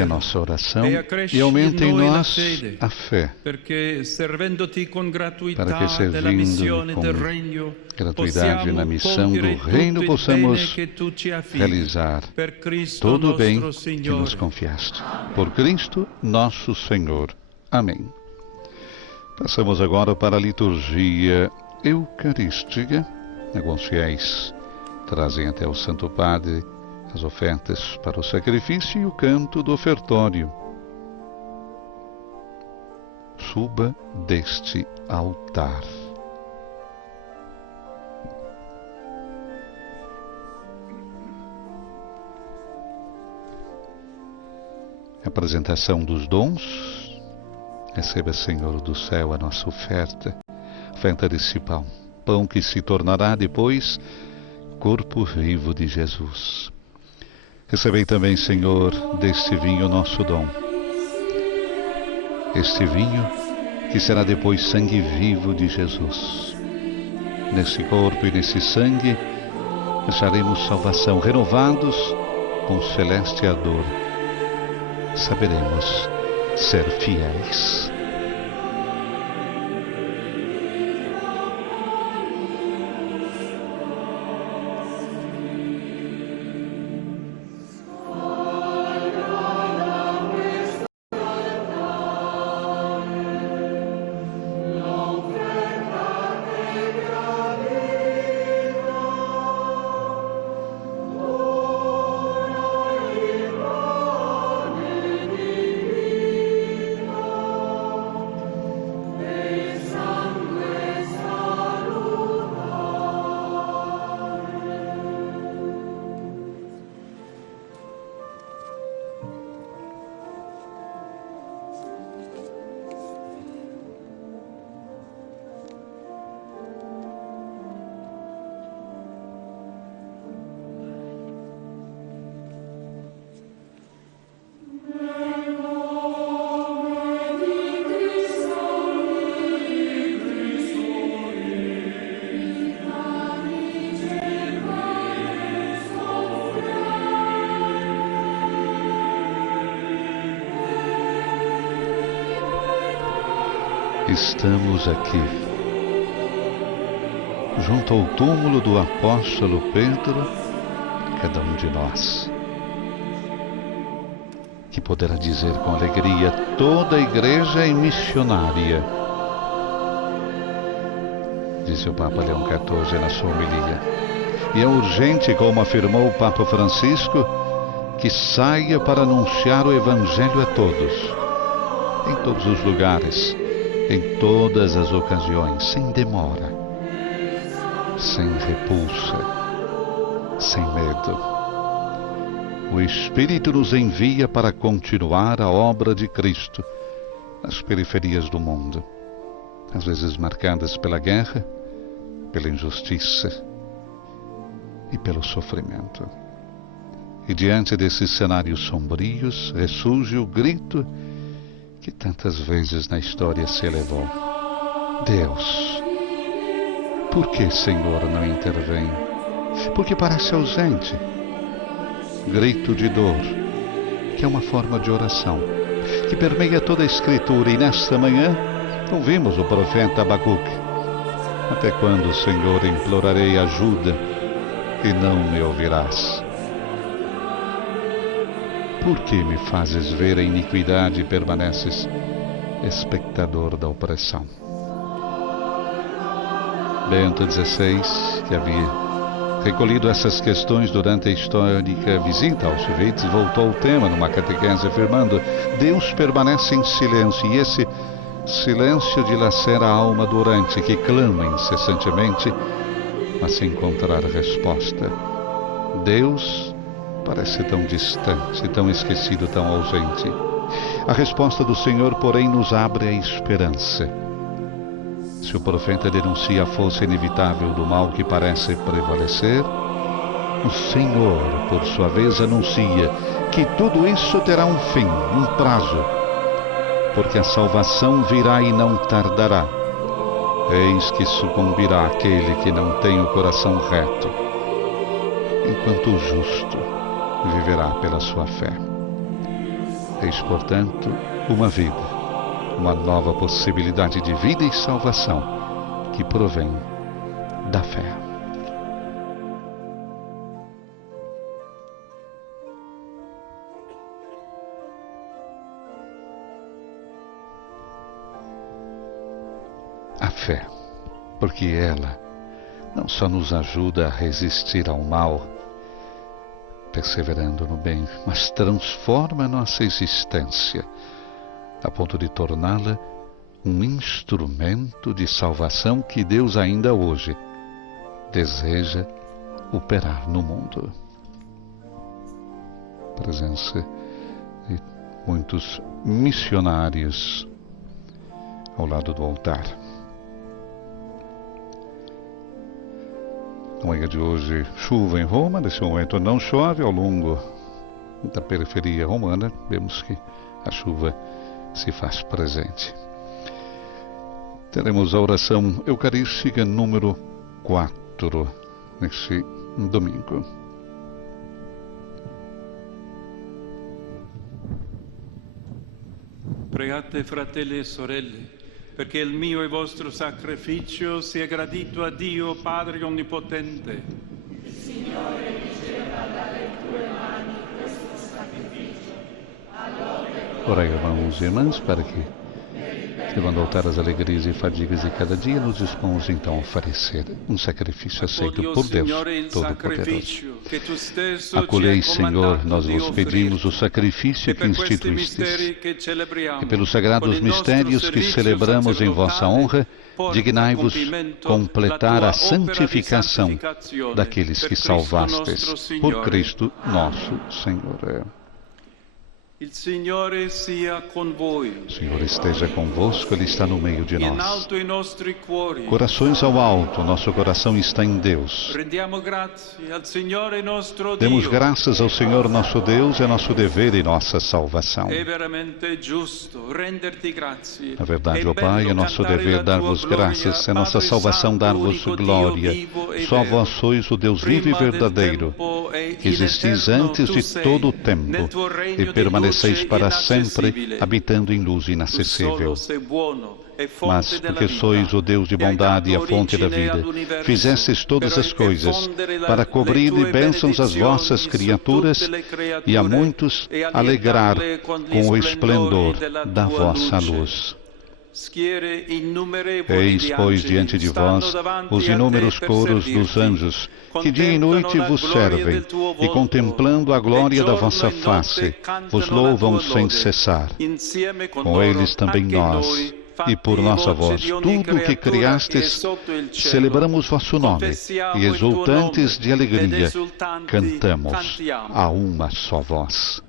nossa oração e aumenta em nós a fé, para que, servindo com gratuidade na missão do Reino, possamos realizar todo o bem que nos confiaste. Por Cristo nosso Senhor. Amém. Passamos agora para a liturgia eucarística. Alguns fiéis trazem até o Santo Padre as ofertas para o sacrifício e o canto do ofertório. Suba deste altar. Apresentação dos dons. Receba, Senhor do céu, a nossa oferta desse pão, pão que se tornará depois corpo vivo de Jesus. Recebei também, Senhor, deste vinho nosso dom. Este vinho que será depois sangue vivo de Jesus. Nesse corpo e nesse sangue acharemos salvação. Renovados com celeste ardor, saberemos ser fiéis. Estamos aqui, junto ao túmulo do apóstolo Pedro, cada um de nós, que poderá dizer com alegria: toda a igreja é missionária, disse o Papa Leão XIV na sua homilia. E é urgente, como afirmou o Papa Francisco, que saia para anunciar o Evangelho a todos, em todos os lugares, em todas as ocasiões, sem demora, sem repulsa, sem medo. o Espírito nos envia para continuar a obra de Cristo nas periferias do mundo, às vezes marcadas pela guerra, pela injustiça e pelo sofrimento. E diante desses cenários sombrios, ressurge o grito que tantas vezes na história se elevou: Deus, por que, Senhor, não intervém? Porque parece ausente. Grito de dor, que é uma forma de oração, que permeia toda a Escritura. E nesta manhã, ouvimos o profeta Abacuque: até quando, Senhor, implorarei ajuda e não me ouvirás? Por que me fazes ver a iniquidade e permaneces espectador da opressão? Bento XVI, que havia recolhido essas questões durante a histórica visita a Auschwitz, voltou ao tema numa catequese afirmando: Deus permanece em silêncio, e esse silêncio dilacera a alma do orante, que clama incessantemente, mas sem encontrar resposta. Deus parece tão distante, tão esquecido, tão ausente. A resposta do Senhor, porém, nos abre a esperança. Se o profeta denuncia a força inevitável do mal que parece prevalecer, o Senhor, por sua vez, anuncia que tudo isso terá um fim, um prazo, porque a salvação virá e não tardará. Eis que sucumbirá aquele que não tem o coração reto, enquanto o justo viverá pela sua fé. Eis, portanto, uma vida, uma nova possibilidade de vida e salvação que provém da fé. A fé, porque ela não só nos ajuda a resistir ao mal, perseverando no bem, mas transforma a nossa existência a ponto de torná-la um instrumento de salvação que Deus ainda hoje deseja operar no mundo. Presença de muitos missionários ao lado do altar. Na manhã de hoje, chuva em Roma. Nesse momento não chove. Ao longo da periferia romana, vemos que a chuva se faz presente. Teremos a oração eucarística número 4 nesse domingo. Pregate, fratelli e sorelle, perché il mio e vostro sacrificio sia gradito a Dio Padre Onnipotente. Il Signore riceva dalle tue mani questo sacrificio. Ora, irmãos e irmãs, para que, levando ao altar as alegrias e fadigas de cada dia, nos dispomos então a oferecer um sacrifício aceito por Deus Todo-Poderoso. Acolhei, Senhor, nós vos pedimos o sacrifício que instituístes, e pelos sagrados mistérios que celebramos em vossa honra, dignai-vos completar a santificação daqueles que salvastes, por Cristo nosso Senhor. Il Signore sia con voi. O Senhor esteja convosco, Ele está no meio de In nós. alto i nostri cuori. Corações ao alto, nosso coração está em Deus. Rendiamo grazie al Signore nostro Demos Dio. graças ao Senhor nosso Deus, é nosso dever e nossa salvação. È veramente giusto renderti grazie. Na verdade, È ó Pai, bello é nosso cantare dever la dar-vos tua gloria, graças, é nossa Padre salvação Santo, dar-vos unico glória. Dio vivo e Só vero. vós sois o Deus vivo e Prima del verdadeiro, tempo e que in existis eterno antes tu de sei, todo o tempo, nel tuo regno e di permaneceis luce para sempre, inaccessibile. habitando em luz Tu inacessível. solo sei buono e fonte Mas, della porque vita, sois o Deus de e hai bondade e a dato fonte da origine vida, all'universo, fizestes todas per as coisas effondere para cobrir le de tue bênçãos as vossas benedizioni criaturas su tutte le creature e a muitos e alegrar allietarle con gli com o splendori esplendor della da tua vossa luce. luz. Schiere innumerevoli Eis, di pois, angeli diante de stanno vós davanti os a te inúmeros per coros servirti. dos anjos, que dia e noite Contemplano vos la gloria servem, del tuo e volto, contemplando a glória e da giorno vossa e notte face, cantano vos la louvam tua sem lode. cessar. Insieme con Com loro eles também anche nós, noi e por nossa voz, tudo o que criastes, celebramos vosso nome e, exultantes de alegria, cantamos a uma só voz.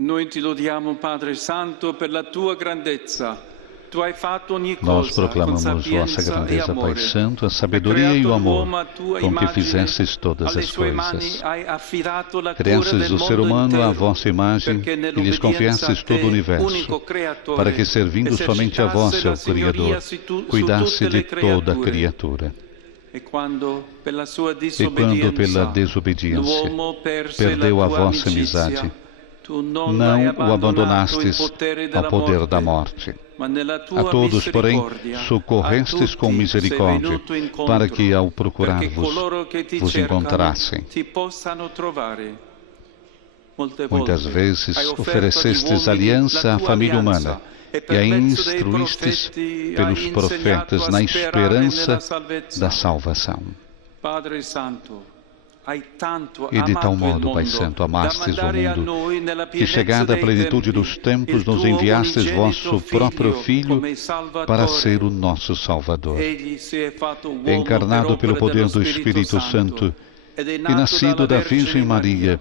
Noi ti lodiamo, Padre Santo, per la tua grandezza. Tu hai fatto ogni Nós cosa con proclamamos vossa sapienza e grandeza, Pai amore. Santo, a Hai sabedoria e o creato amor l'uomo a tua com que immagine, fizestes todas alle as sue mani coisas. hai affidato la cura Criastes del o ser mondo humano à intero, vossa imagem perché e lhes nell'obbedienza confiastes a todo o te, universo, unico creatore, para que, servindo somente a vós, esercitasse seu la signoria Criador, su cuidasse tutte de le toda a creature. criatura. E quando per la sua E quando, pela desobediência, l'uomo perse perdeu la a tua vossa amicizia, amizade, tu non não l'hai o abandonastes il potere ao della poder morte, da morte. ma nella A tua todos, porém, misericordia, socorrestes com a tutti misericórdia, sei venuto incontro, para que, ao perché procurar-vos, coloro che ti vos cercano encontrassem. ti possano trovare. Molte Muitas volte vezes hai offerto agli oferecestes uomini aliança la à tua família aliança, humana e e per a mezzo dei instruístes profeti pelos hai profetas insegnato na a sperare esperança nella salvezza. da salvação. Padre Santo, hai tanto E de tal amato il modo, Pai mondo, Santo, da amastes o mandare a mundo, noi nella que, pienezza chegada a dei plenitude tempi, dos tempos, il nos tuo enviastes unigenito vosso próprio Filho come Salvatore. para ser o nosso Salvador. Egli si è fatto uomo Encarnado per pelo opera poder dello do Espírito Santo ed è e nato nascido dalla da Virgem Maria,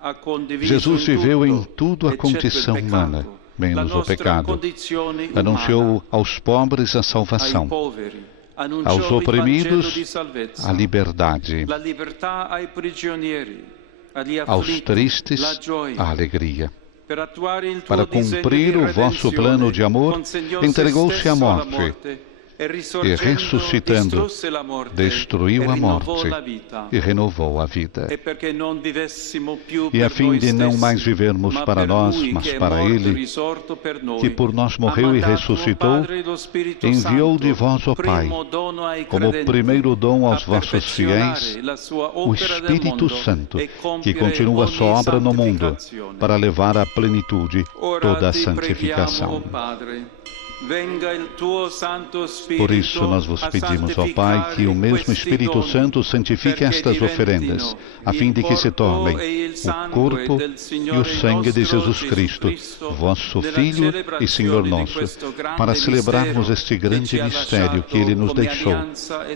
ha condiviso Jesus in viveu em tutto, tudo a eccetto il condição peccato, humana, la menos o nostra pecado. condizione umana, Anunciou aos pobres a ai salvação, poveri, annunciò aos il Vangelo oprimidos di salvezza, a liberdade, la libertà ai prigionieri, agli aos afflitti, tristes la gioia. a alegria. Per attuare il tuo Para disegno cumprir di o vosso redenzione, plano de amor, consegnò entregou-se se à stesso alla morte e e, risorgendo, ressuscitando, distrusse la morte destruiu e a rinnovò morte la vita. e renovou a vida. E perché non vivessimo più E a per fim noi de não stessi, mais vivermos ma para per nós, Lui mas che è para morto e Ele, risorto per noi, que por nós ha morreu e mandato ressuscitou, Padre lo Spirito enviou Santo, de vós, ó Pai, primo dono ai como credenti, primeiro dom aos a vossos perfezionare fiéis, la sua o opera nel Espírito mondo Santo, e que compiere continua ogni sua obra no mundo, santificazione. para levar à plenitude Ora toda a ti preghiamo, santificação. ó Padre, venga il tuo Santo Spirito Por isso nós vos a pedimos, ó Pai, que o mesmo questi Espírito doni, Santo santifique perché estas oferendas, a fim de que se tornem o corpo e o sangue de Jesus Cristo, vosso Filho e Senhor nosso, para celebrarmos este grande mistério que Ele nos deixou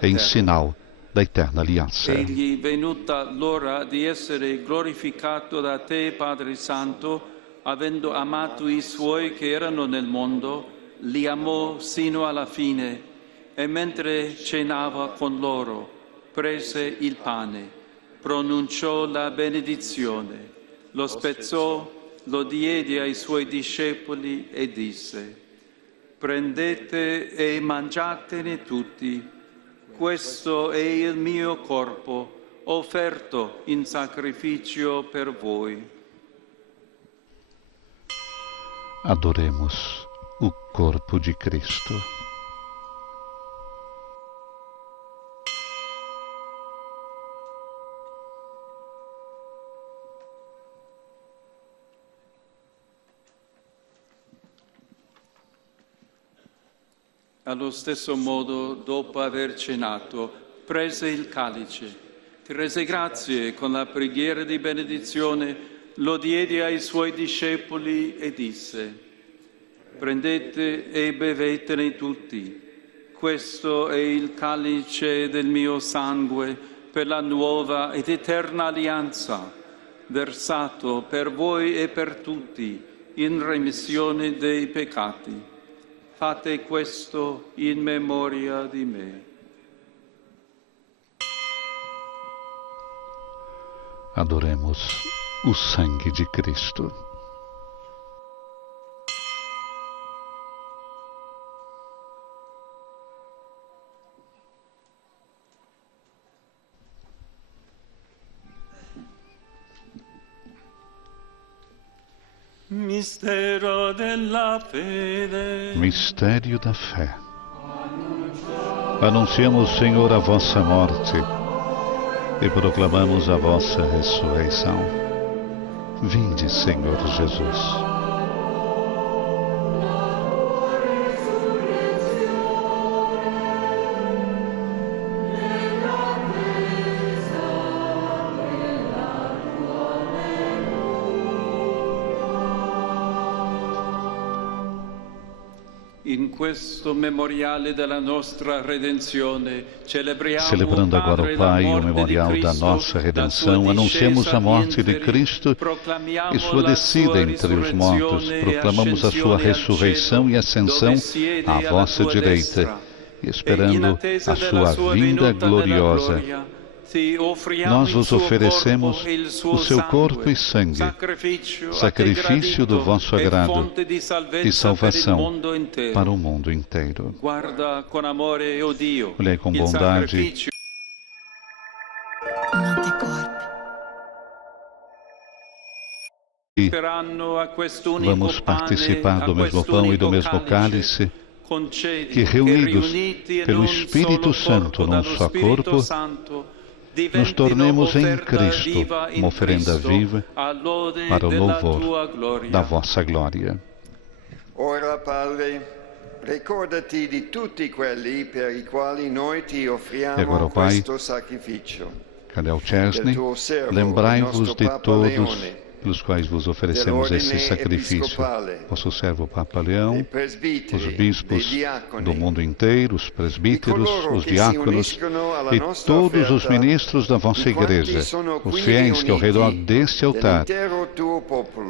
em sinal da eterna aliança. Egli, venuta l'ora di essere glorificato da te, Padre Santo, avendo amato i suoi che erano nel mondo, li amò sino alla fine, e mentre cenava con loro, prese il pane, pronunciò la benedizione, lo spezzò, lo diede ai suoi discepoli e disse: prendete e mangiatene tutti, questo è il mio corpo, offerto in sacrificio per voi. Adoremos o corpo de Cristo. Allo stesso modo, dopo aver cenato, prese il calice, ti rese grazie con la preghiera di benedizione, lo diede ai suoi discepoli e disse: prendete e bevetene tutti. Questo è il calice del mio sangue per la nuova ed eterna alleanza, versato per voi e per tutti in remissione dei peccati. Fate questo in memoria di me. Adoremos o sangue de Cristo. Mistero della fede. Mistério da fé. Anunciamos, Senhor, a vossa morte e proclamamos a vossa ressurreição. Vinde, Senhor Jesus. In questo memoriale della nostra redenzione, celebrando agora o Pai o memorial da nossa redenção, anunciamos a morte de Cristo e sua descida entre os mortos, proclamamos a sua ressurreição e ascensão à vossa direita, e esperando a sua vinda gloriosa, nós vos oferecemos o seu corpo e sangue, sacrifício do vosso agrado e salvação para o mundo inteiro. Olhai com bondade e vamos participar do mesmo pão e do mesmo cálice, que reunidos pelo Espírito Santo num só corpo, nos tornemos em Cristo uma oferenda viva para o louvor da vossa glória. Ora, Padre, ricordati di tutti quelli per i quali noi ti offriamo questo sacrificio. Cadê o Chesney? Lembrai-vos de todos pelos quais vos oferecemos esse sacrifício. Vosso servo Papa Leão, os bispos do mundo inteiro, os presbíteros, os diáconos e todos os ministros da vossa igreja, os fiéis que ao redor deste altar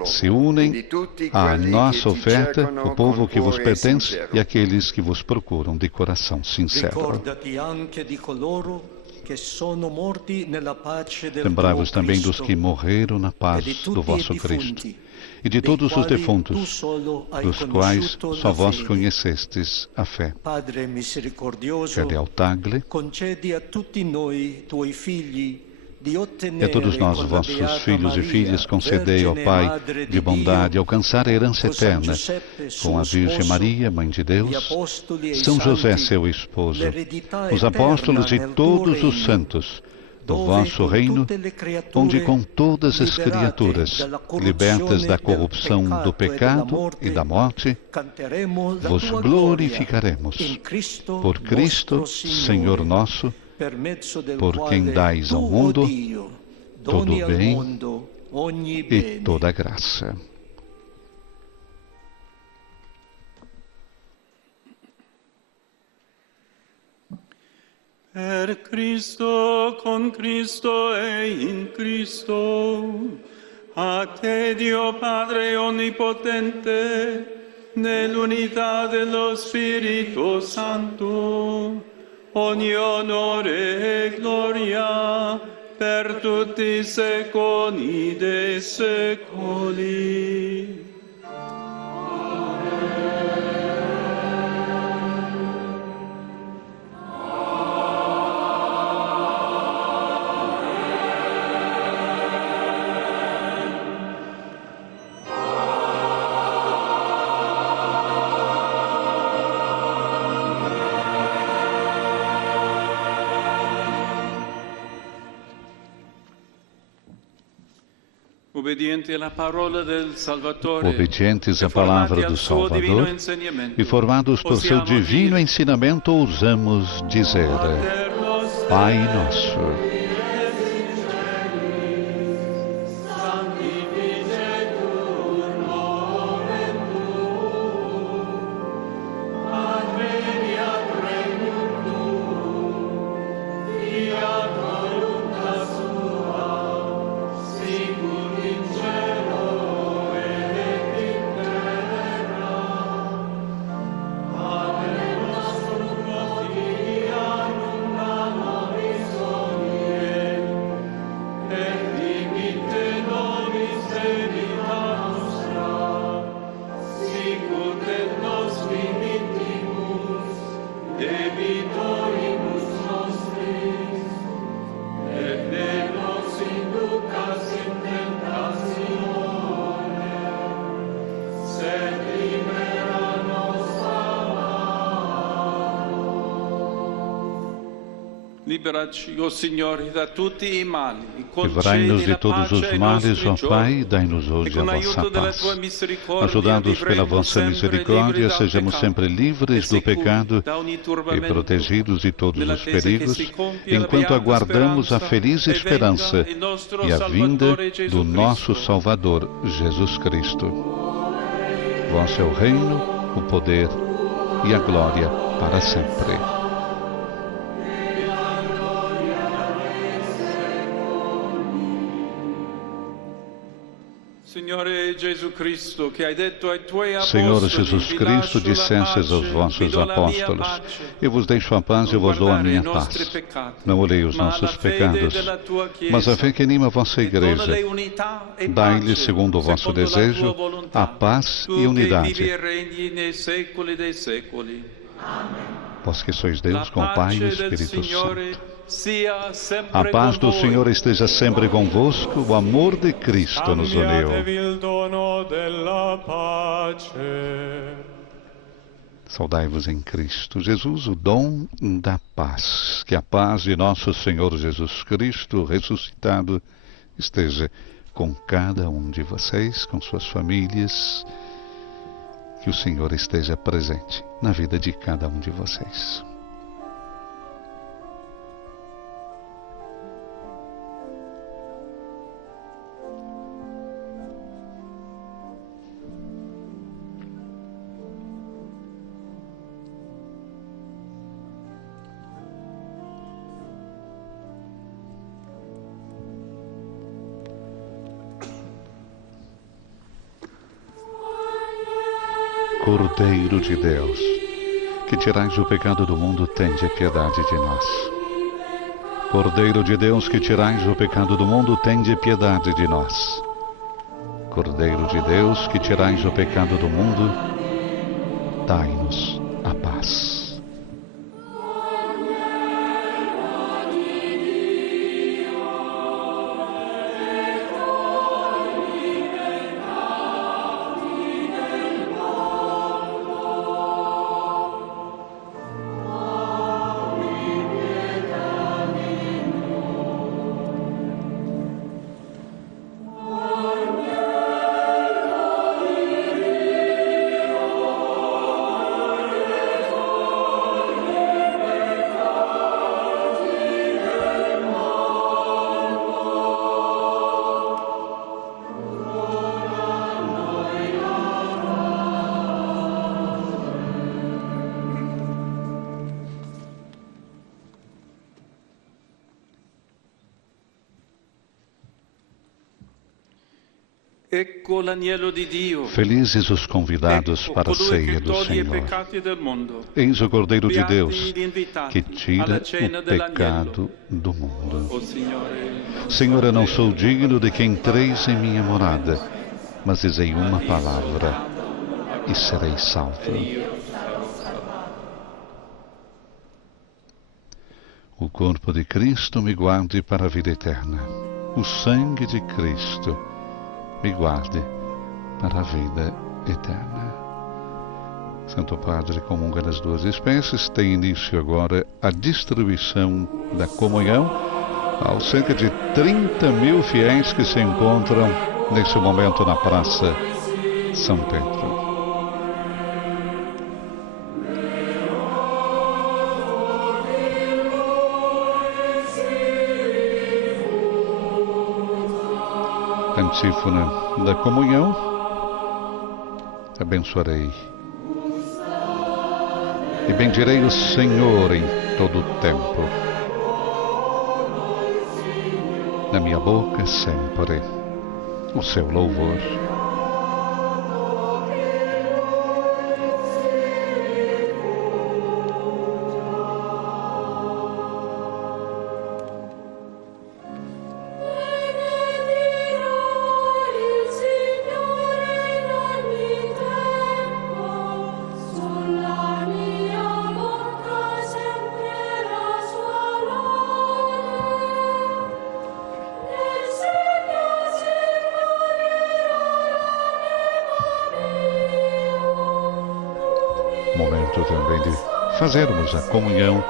se unem à nossa oferta, o povo que vos pertence e aqueles que vos procuram de coração sincero. Lembrai-vos também dos que morreram na paz do vosso Cristo e de todos os defuntos, dos quais só vós conhecestes a fé. Cadê ao Tagle? E a todos nós, vossos filhos e filhas, concedei, ó Pai, de bondade, alcançar a herança eterna com a Virgem Maria, Mãe de Deus, São José, seu esposo, os apóstolos e todos os santos do vosso reino, onde com todas as criaturas, libertas da corrupção do pecado e da morte, vos glorificaremos. Por Cristo, Senhor nosso, por quem dais ao mundo todo o bem e toda a graça. Per Cristo, con Cristo e in Cristo, a te Dio Padre Onnipotente, nell'unità dello Spirito Santo, ogni onore e gloria per tutti i secoli dei secoli. obedientes à palavra do Salvador e formados por seu divino ensinamento, ousamos dizer: Pai Nosso. Livrai-nos de todos os males, ó Pai, e dai-nos hoje a vossa paz. Ajudados pela vossa misericórdia, sejamos sempre livres do pecado e protegidos de todos os perigos, enquanto aguardamos a feliz esperança e a vinda do nosso Salvador, Jesus Cristo. Vosso é o reino, o poder e a glória para sempre. Senhor Jesus Cristo, dissestes aos vossos apóstolos: Eu vos deixo a paz e eu vos dou a minha paz. Não olhei os nossos pecados, mas a fé que anima a vossa Igreja. Dai-lhe, segundo o vosso desejo, a paz e unidade. Vós que sois Deus com o Pai e o Espírito Santo. A paz do Senhor esteja sempre convosco, o amor de Cristo nos uniu. Saudai-vos em Cristo Jesus, o dom da paz. Que a paz de nosso Senhor Jesus Cristo, ressuscitado, esteja com cada um de vocês, com suas famílias. Que o Senhor esteja presente na vida de cada um de vocês. Cordeiro de Deus, que tirais o pecado do mundo, tende piedade de nós. Cordeiro de Deus, que tirais o pecado do mundo, tende piedade de nós. Cordeiro de Deus, que tirais o pecado do mundo, dai-nos a paz. Felizes os convidados para a ceia do Senhor. Eis o Cordeiro de Deus, que tira o pecado do mundo. Senhor, eu não sou digno de que entreis em minha morada, mas dizei uma palavra e serei salvo. O corpo de Cristo me guarde para a vida eterna. O sangue de Cristo me guarde para a vida eterna. Santo Padre, comunga das duas espécies. Tem início agora a distribuição da comunhão aos cerca de 30 mil fiéis que se encontram nesse momento na Praça São Pedro. Antífona da comunhão. Abençoarei e bendirei o Senhor em todo o tempo. Na minha boca sempre o seu louvor. Momento também de fazermos a comunhão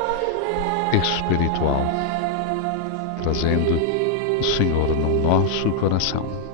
espiritual, trazendo o Senhor no nosso coração.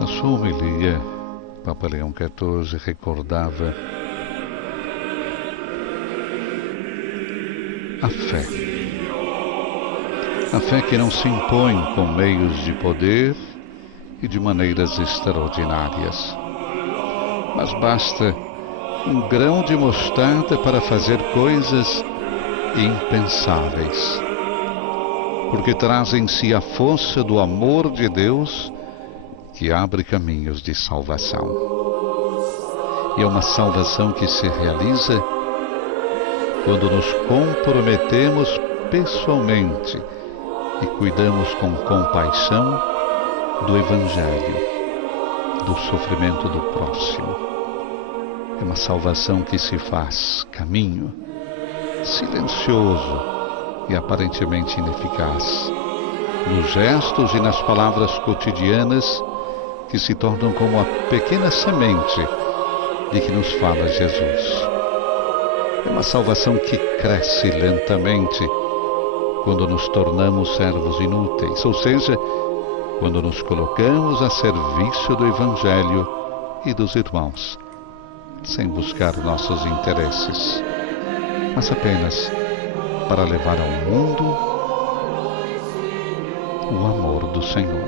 Na sua homilia, Papa Leão XIV recordava a fé. A fé que não se impõe com meios de poder e de maneiras extraordinárias, mas basta um grão de mostarda para fazer coisas impensáveis, porque traz em si a força do amor de Deus que abre caminhos de salvação. E é uma salvação que se realiza quando nos comprometemos pessoalmente e cuidamos com compaixão do Evangelho, do sofrimento do próximo. É uma salvação que se faz caminho, silencioso e aparentemente ineficaz, nos gestos e nas palavras cotidianas que se tornam como a pequena semente de que nos fala Jesus. É uma salvação que cresce lentamente quando nos tornamos servos inúteis, ou seja, quando nos colocamos a serviço do Evangelho e dos irmãos, sem buscar nossos interesses, mas apenas para levar ao mundo o amor do Senhor.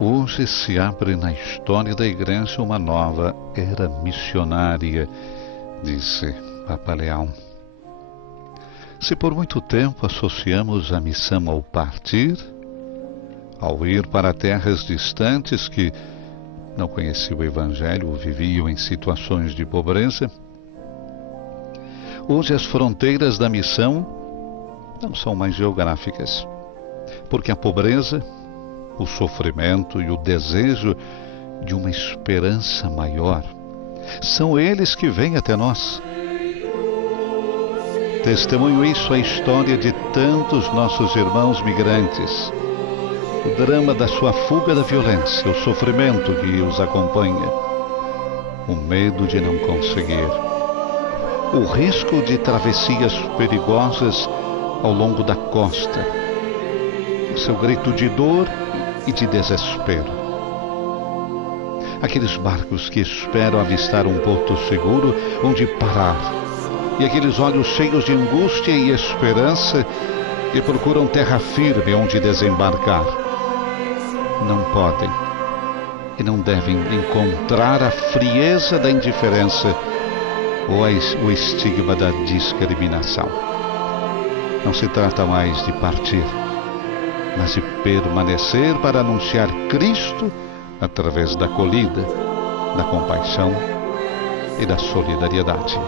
Hoje se abre na história da Igreja uma nova era missionária, disse Papa Leão. Se por muito tempo associamos a missão ao partir, ao ir para terras distantes que não conheciam o Evangelho ou viviam em situações de pobreza, hoje as fronteiras da missão não são mais geográficas, porque a pobreza, o sofrimento e o desejo de uma esperança maior são eles que vêm até nós. Testemunho isso a história de tantos nossos irmãos migrantes, o drama da sua fuga da violência, o sofrimento que os acompanha, o medo de não conseguir, o risco de travessias perigosas ao longo da costa, o seu grito de dor e de desespero. Aqueles barcos que esperam avistar um porto seguro onde parar, e aqueles olhos cheios de angústia e esperança que procuram terra firme onde desembarcar. Não podem e não devem encontrar a frieza da indiferença ou o estigma da discriminação. Não se trata mais de partir, mas de permanecer para anunciar Cristo através da acolhida, da compaixão e da solidariedade.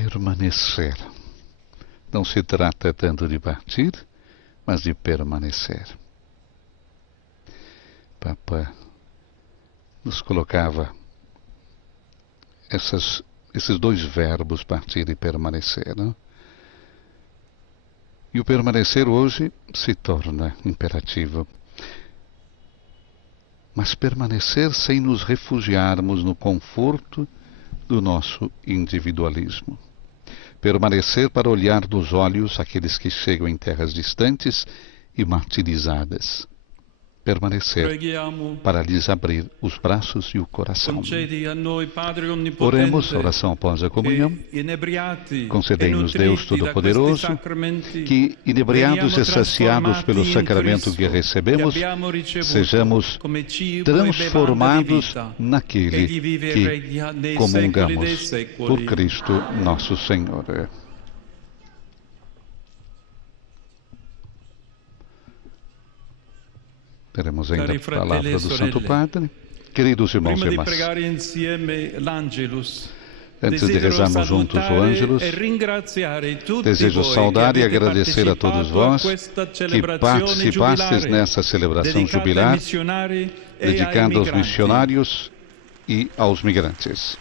permanecer. Não se trata tanto de partir, mas de permanecer. Papa nos colocava esses dois verbos, partir e permanecer, não? E o permanecer hoje se torna imperativo. Mas permanecer sem nos refugiarmos no conforto do nosso individualismo. Permanecer para olhar nos olhos aqueles que chegam em terras distantes e martirizadas. Permanecer para lhes abrir os braços e o coração. Oremos, oração após a comunhão. Concedei-nos, Deus Todo-Poderoso, que, inebriados e saciados pelo sacramento que recebemos, sejamos transformados naquele que comungamos. Por Cristo nosso Senhor. Teremos ainda a palavra do Santo Padre. Queridos irmãos e irmãs, antes de rezarmos juntos o Ângelus, desejo saudar e agradecer a todos vós que participastes nessa celebração jubilar dedicada aos missionários e aos migrantes.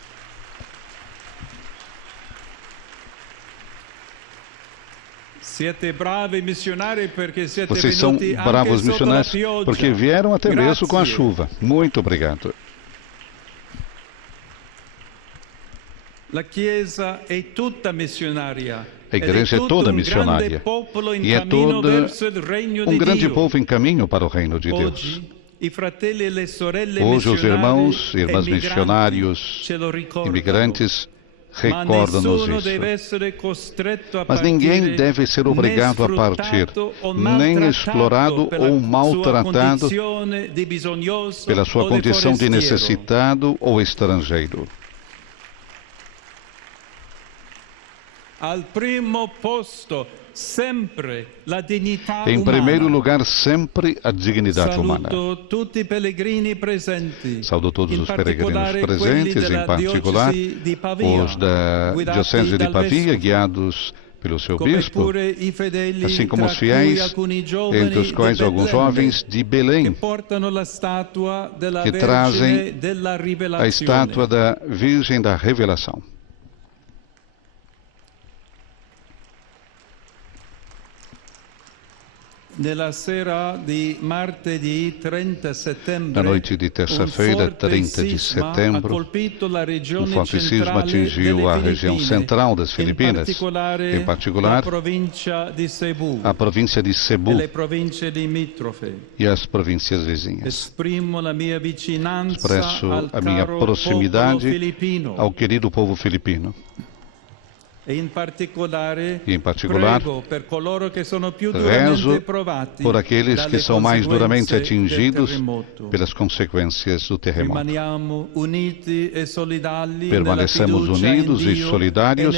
Vocês são bravos missionários porque vieram até mesmo com a chuva. Muito obrigado. A igreja é toda missionária e é todo um grande povo em caminho para o reino de Deus. Hoje os irmãos e irmãs missionários, imigrantes, recordam-nos isso. Mas ninguém deve ser obrigado a partir, nem explorado ou maltratado pela sua condição de necessitado ou estrangeiro. Em primeiro lugar, sempre a dignidade humana. Saúdo todos os peregrinos presentes, em particular os da Diocese de Pavia, guiados pelo seu bispo, assim como os fiéis, entre os quais alguns jovens de Belém, que trazem a estátua da Virgem da Revelação. Na noite de terça-feira, 30 de setembro, um forte sismo atingiu a região central das Filipinas, em particular a província de Cebu e as províncias vizinhas. Expresso a minha proximidade ao querido povo filipino. E em particular, rezo por aqueles que são mais duramente atingidos pelas consequências do terremoto. Permaneçamos unidos e solidários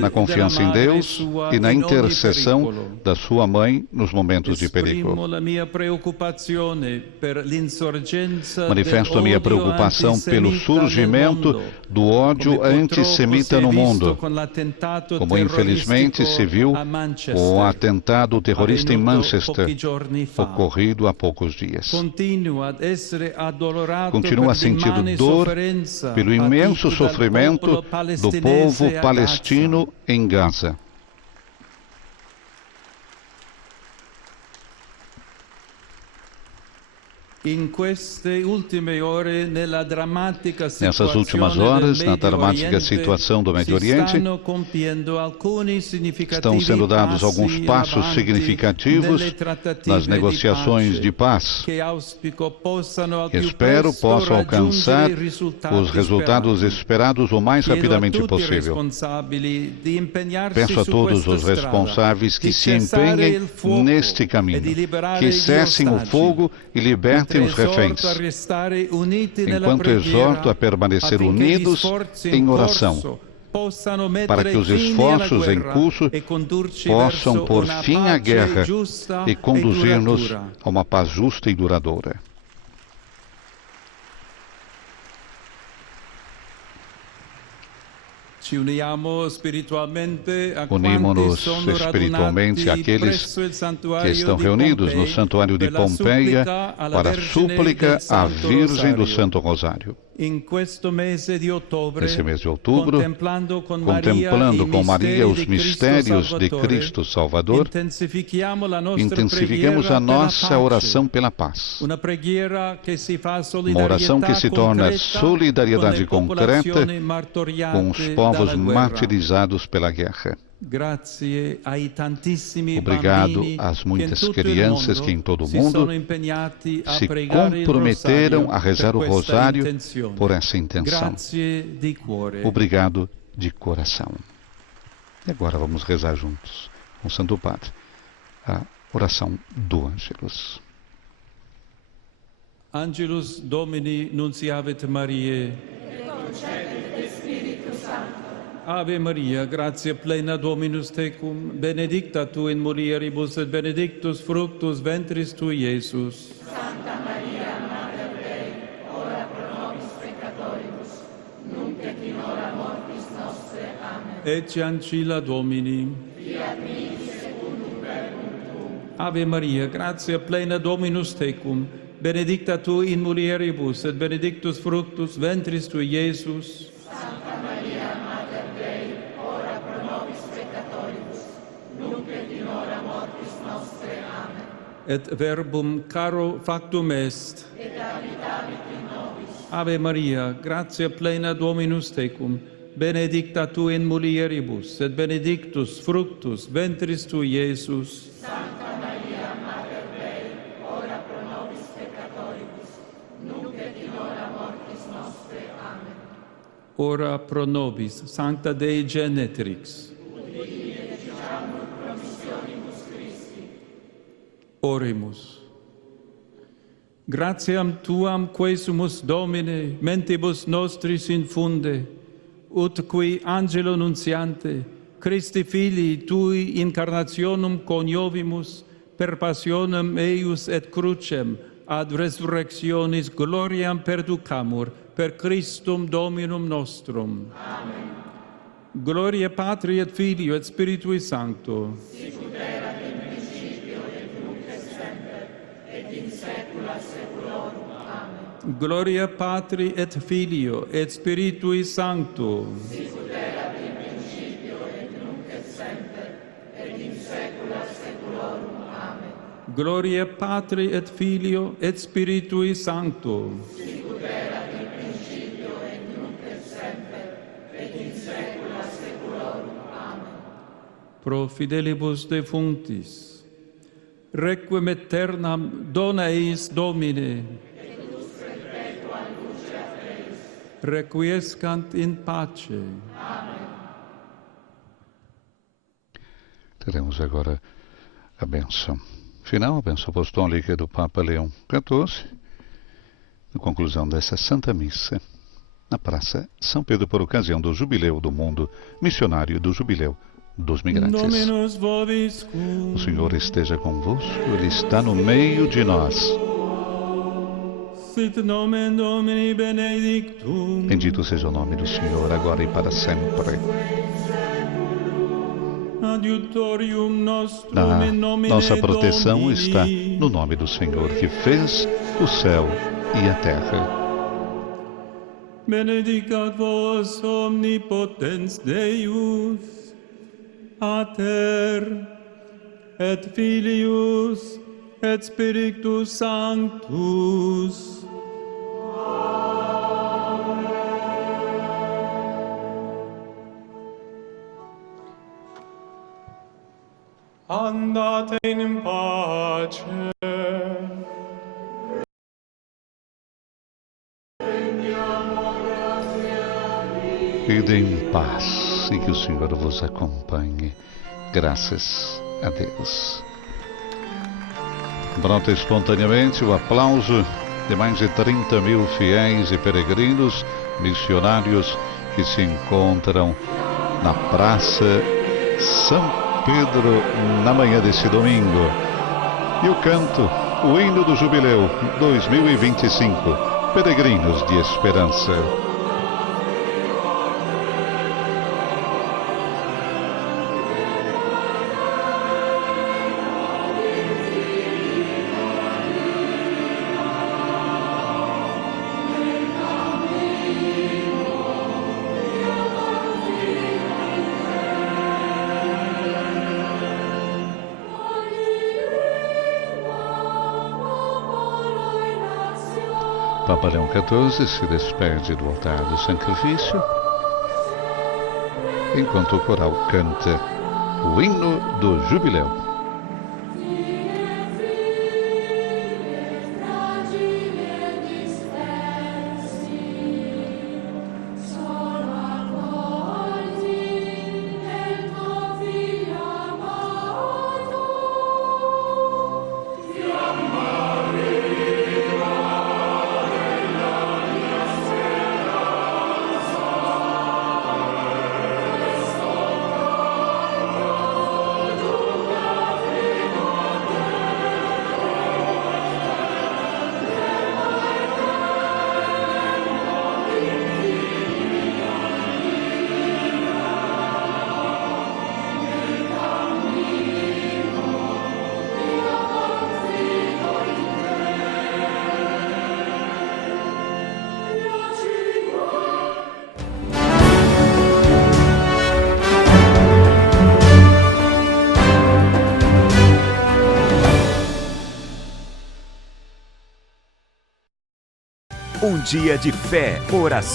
na confiança em Deus e na intercessão da sua mãe nos momentos de perigo. Manifesto a minha preocupação pelo surgimento do ódio antissemita no mundo, como infelizmente se viu com o atentado terrorista em Manchester, ocorrido há poucos dias. Continuo a sentir dor pelo imenso sofrimento do povo palestino em Gaza. Nessas últimas horas, na dramática situação do Médio Oriente, estão sendo dados alguns passos significativos nas negociações de paz. Espero possam alcançar os resultados esperados o mais rapidamente possível. Peço a todos os responsáveis que se empenhem neste caminho, que cessem o fogo e libertem os reféns, enquanto exorto a permanecer unidos em oração, para que os esforços em curso possam pôr fim à guerra e conduzir-nos a uma paz justa e duradoura. Unimos-nos espiritualmente àqueles que estão reunidos no Santuário de Pompeia para a súplica à Virgem do Santo Rosário. Nesse mês de outubro, contemplando com Maria os mistérios de Cristo Salvador, intensifiquemos a nossa oração pela paz. Uma oração que se torna solidariedade concreta com os povos martirizados pela guerra. Obrigado às muitas crianças que em todo o mundo se comprometeram a rezar o rosário por essa intenção. Obrigado de coração. E agora vamos rezar juntos com o Santo Padre a oração do Ângelus. Angelus Domini nunciavit Mariae. Ave Maria, gratia plena Dominus tecum, benedicta tu in mulieribus et benedictus fructus ventris tui, Iesus. Santa Maria, Mater Dei, ora pro nobis peccatoribus, nunc et in hora mortis nostre. Amen. Ecce ancilla Domini. Fiat mi secundum verbum tuum. Ave Maria, gratia plena Dominus tecum, benedicta tu in mulieribus et benedictus fructus ventris tui, Iesus. Santa Maria, Mater Dei, ora pro nobis peccatoribus, nunc et in hora mortis nostre. Amen. Et verbum caro factum est. Et habitavit in nobis. Ave Maria, gratia plena Dominus tecum, benedicta tu in mulieribus, et benedictus fructus ventris tui, Iesus. Santa Maria, Mater Dei, ora pro nobis peccatoribus, nunc et in hora mortis nostre. Amen. Ora pro nobis, Sancta Dei Genetrix. Oremus. Gratiam Tuam quesumus Domine, mentibus nostris infunde, ut qui angelo nunciante, Christi Filii Tui incarnationum coniovimus, per passionem eius et crucem, ad resurrectionis gloriam perducamur, per Christum Dominum nostrum. Amen. Gloria Patri et Filio et Spiritui Sancto. Sicut erat in principio et nunc et semper, et in saecula saeculorum. Amen. Gloria Patri et Filio et Spiritui Sancto. Sicut erat in principio et nunc et semper, et in saecula saeculorum. Amen. Gloria Patri et Filio et Spiritui Sancto. Sicut erat in principio et nunc et semper, et in saecula saeculorum. Amen. Pro fidelibus defunctis, requiem aeternam dona eis Domine, requiescant in pace. Amen. Teremos agora a bênção final, a bênção apostólica do Papa Leão XIV, na conclusão dessa Santa Missa, na Praça São Pedro, por ocasião do Jubileu do Mundo Missionário, do Jubileu dos Migrantes. O Senhor esteja convosco, Ele está no meio de nós. Sit nomen Domini benedictum. Bendito seja o nome do Senhor, agora e para sempre. Adiutorium nostrum A in nomine nossa proteção Domini. está no nome do Senhor, que fez o céu e a terra. Benedicat vos omnipotens Deus, Pater et Filius et Spiritus Sanctus. Andate in pace. Ide em paz e que o Senhor vos acompanhe. Graças a Deus. Brota espontaneamente o aplauso de mais de 30 mil fiéis e peregrinos missionários que se encontram na Praça São Pedro na manhã desse domingo. E o canto, o hino do Jubileu 2025, Peregrinos de Esperança. Papa Leão XIV se despede do altar do sacrifício, enquanto o coral canta o hino do jubileu. Um dia de fé, oração